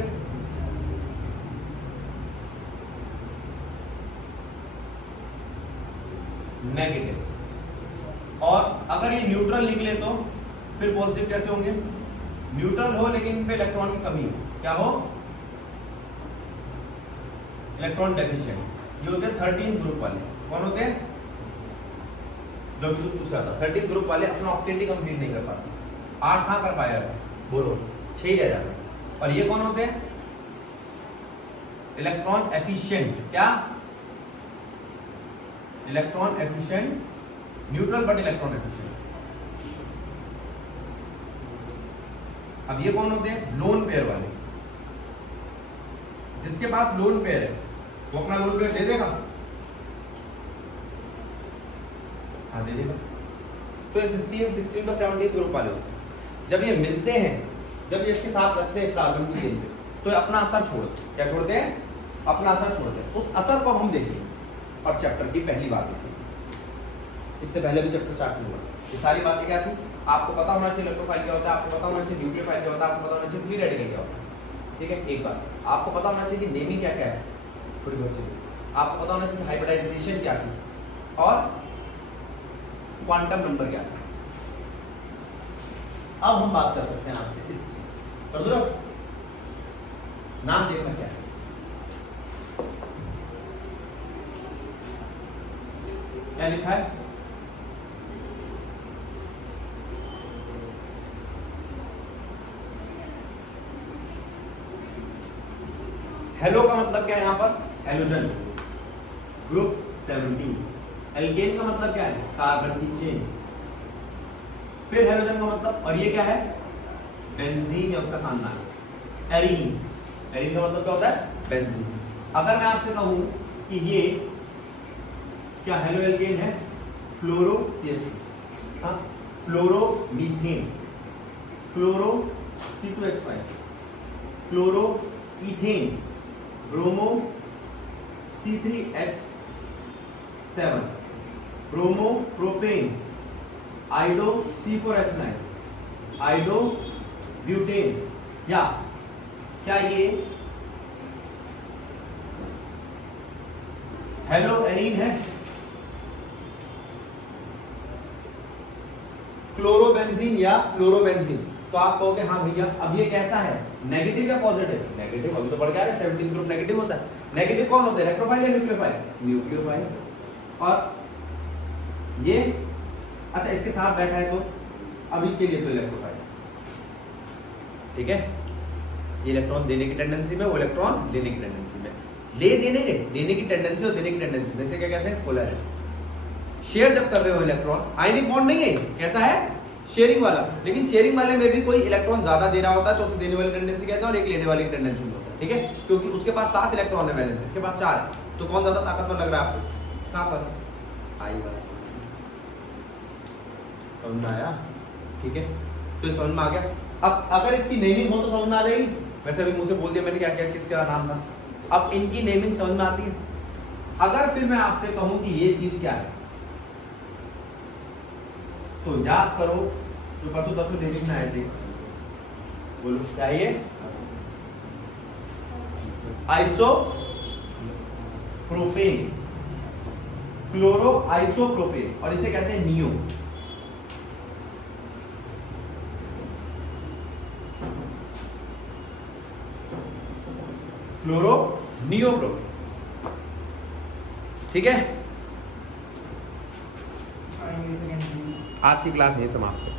नेगेटिव, और अगर ये न्यूट्रल निकले तो फिर पॉजिटिव कैसे होंगे, न्यूट्रल हो लेकिन इनपे इलेक्ट्रॉन की कमी हो, क्या हो, इलेक्ट्रॉन डेफिशिएंट। ये होते हैं 13 ग्रुप वाले, कौन होते हैं? जो कि दूसरा था 13 ग्रुप वाले अपना ऑक्टेट ही कंप्लीट नहीं कर पाते। 8 कहाँ कर पाया? बोरो 6 ही रह जाते। और ये कौन होते हैं? Electron efficient. क्या? Electron efficient, neutral but electron efficient. अब ये कौन होते हैं? लोन पेयर वाले। जिसके पास लोन पेयर है वो अपना लोन पेयर दे देगा। हाँ दे देगा। तो ये 15, 16 का 17 ग्रुप वाले होते हैं। जब ये मिलते हैं, जब ये इसके साथ रखते हैं इस कार्बन की चेन पे, तो ये अपना असर छोड़ते हैं। क्या छोड़ते हैं? अपना असर छोड़ते हैं। उस असर को हम देखेंगे और चैप्टर की पहली बात देखेंगे। इससे पहले भी चैप्टर स्टार्ट नहीं हुआ। ये सारी बातें क्या थी? आपको पता होना चाहिए इलेक्ट्रोफाइल क्या होता है, आपको पता होना चाहिए न्यूक्लियोफाइल क्या होता है, आपको पता होना चाहिए फ्री रेडिकल क्या होता है। ठीक है, एक बात आपको पता होना चाहिए कि नेमिंग क्या क्या है, थोड़ी बहुत चीजें आपको पता होना चाहिए, हाइब्रिडाइजेशन क्या है और क्वांटम नंबर क्या है। अब हम बात कर सकते हैं आपसे इस चीज पर। दूर नाम देखना क्या है। क्या लिखा है? हेलो का मतलब क्या है यहां पर? Halogen group 17। एल्केन का मतलब क्या है? कार्बन की चेन। फिर हेलोजन का मतलब, और ये क्या है? बेंजीन या उसका खानदान। एरीन, एरीन का मतलब क्या होता है? बेंजीन। अगर मैं आपसे कहूं कि ये क्या हेलो एल्केन है? फ्लोरो CH3, हाँ fluoro methane, fluoro C2H5, fluoro ethane, bromo C3H7, bromo propane, iodo C4H9, iodo butane. या क्या ये हेलो एरीन है? क्लोरोबेंजीन या फ्लोरोबेंजीन। तो आप कहोगे हाँ भैया अब ये कैसा है? नेगेटिव या पॉजिटिव? नेगेटिव। अभी तो पढ़ के आ रहे हैं 17 ग्रुप नेगेटिव होता है। नेगेटिव कौन होता है? इलेक्ट्रोफाइल या न्यूक्लियोफाइल? न्यूक्लियोफाइल। और ये अच्छा इसके साथ बैठा है तो अभी के लिए तो इलेक्ट्रोफाइल। ठीक है, ये इलेक्ट्रॉन देने की टेंडेंसी में, वो इलेक्ट्रॉन लेने की टेंडेंसी में। देने की टेंडेंसी और देने की टेंडेंसी में से क्या कहते हैं? पोलैरिटी। शेयर जब कर रहे हो इलेक्ट्रॉन, आयनिक बॉन्ड नहीं है, कैसा है? शेयरिंग वाला। लेकिन शेयरिंग वाले में भी कोई इलेक्ट्रॉन ज्यादा दे रहा होता है तो उसे देने वाली टेंडेंसी कहते हैं और एक लेने वाली टेंडेंसी होता है। ठीक है, क्योंकि उसके पास 7 इलेक्ट्रॉन है वैलेंस, इसके पास 4 है। तो कौन ज्यादा ताकतवर लग रहा है आपको? 7 वाला। आई बात समझ में आया? ठीक है, तो ये समझ में आ गया। अब अगर इसकी नेमिंग हो तो समझ में आ जाएगी। वैसे अभी मुझे से बोल दिया मैंने क्या क्या किसका नाम था। अब इनकी नेमिंग समझ में आती है। अगर फिर मैं आपसे कहूं कि ये चीज क्या है तो याद करो जो परसों 10 नेमिंग में आए थे। बोलो क्या ये? आइसोप्रोपेन, क्लोरो आइसोप्रोपेन, और इसे कहते हैं नियो। क्लोरो नियोप्रोपेन। ठीक है, आज की क्लास यही समाप्त।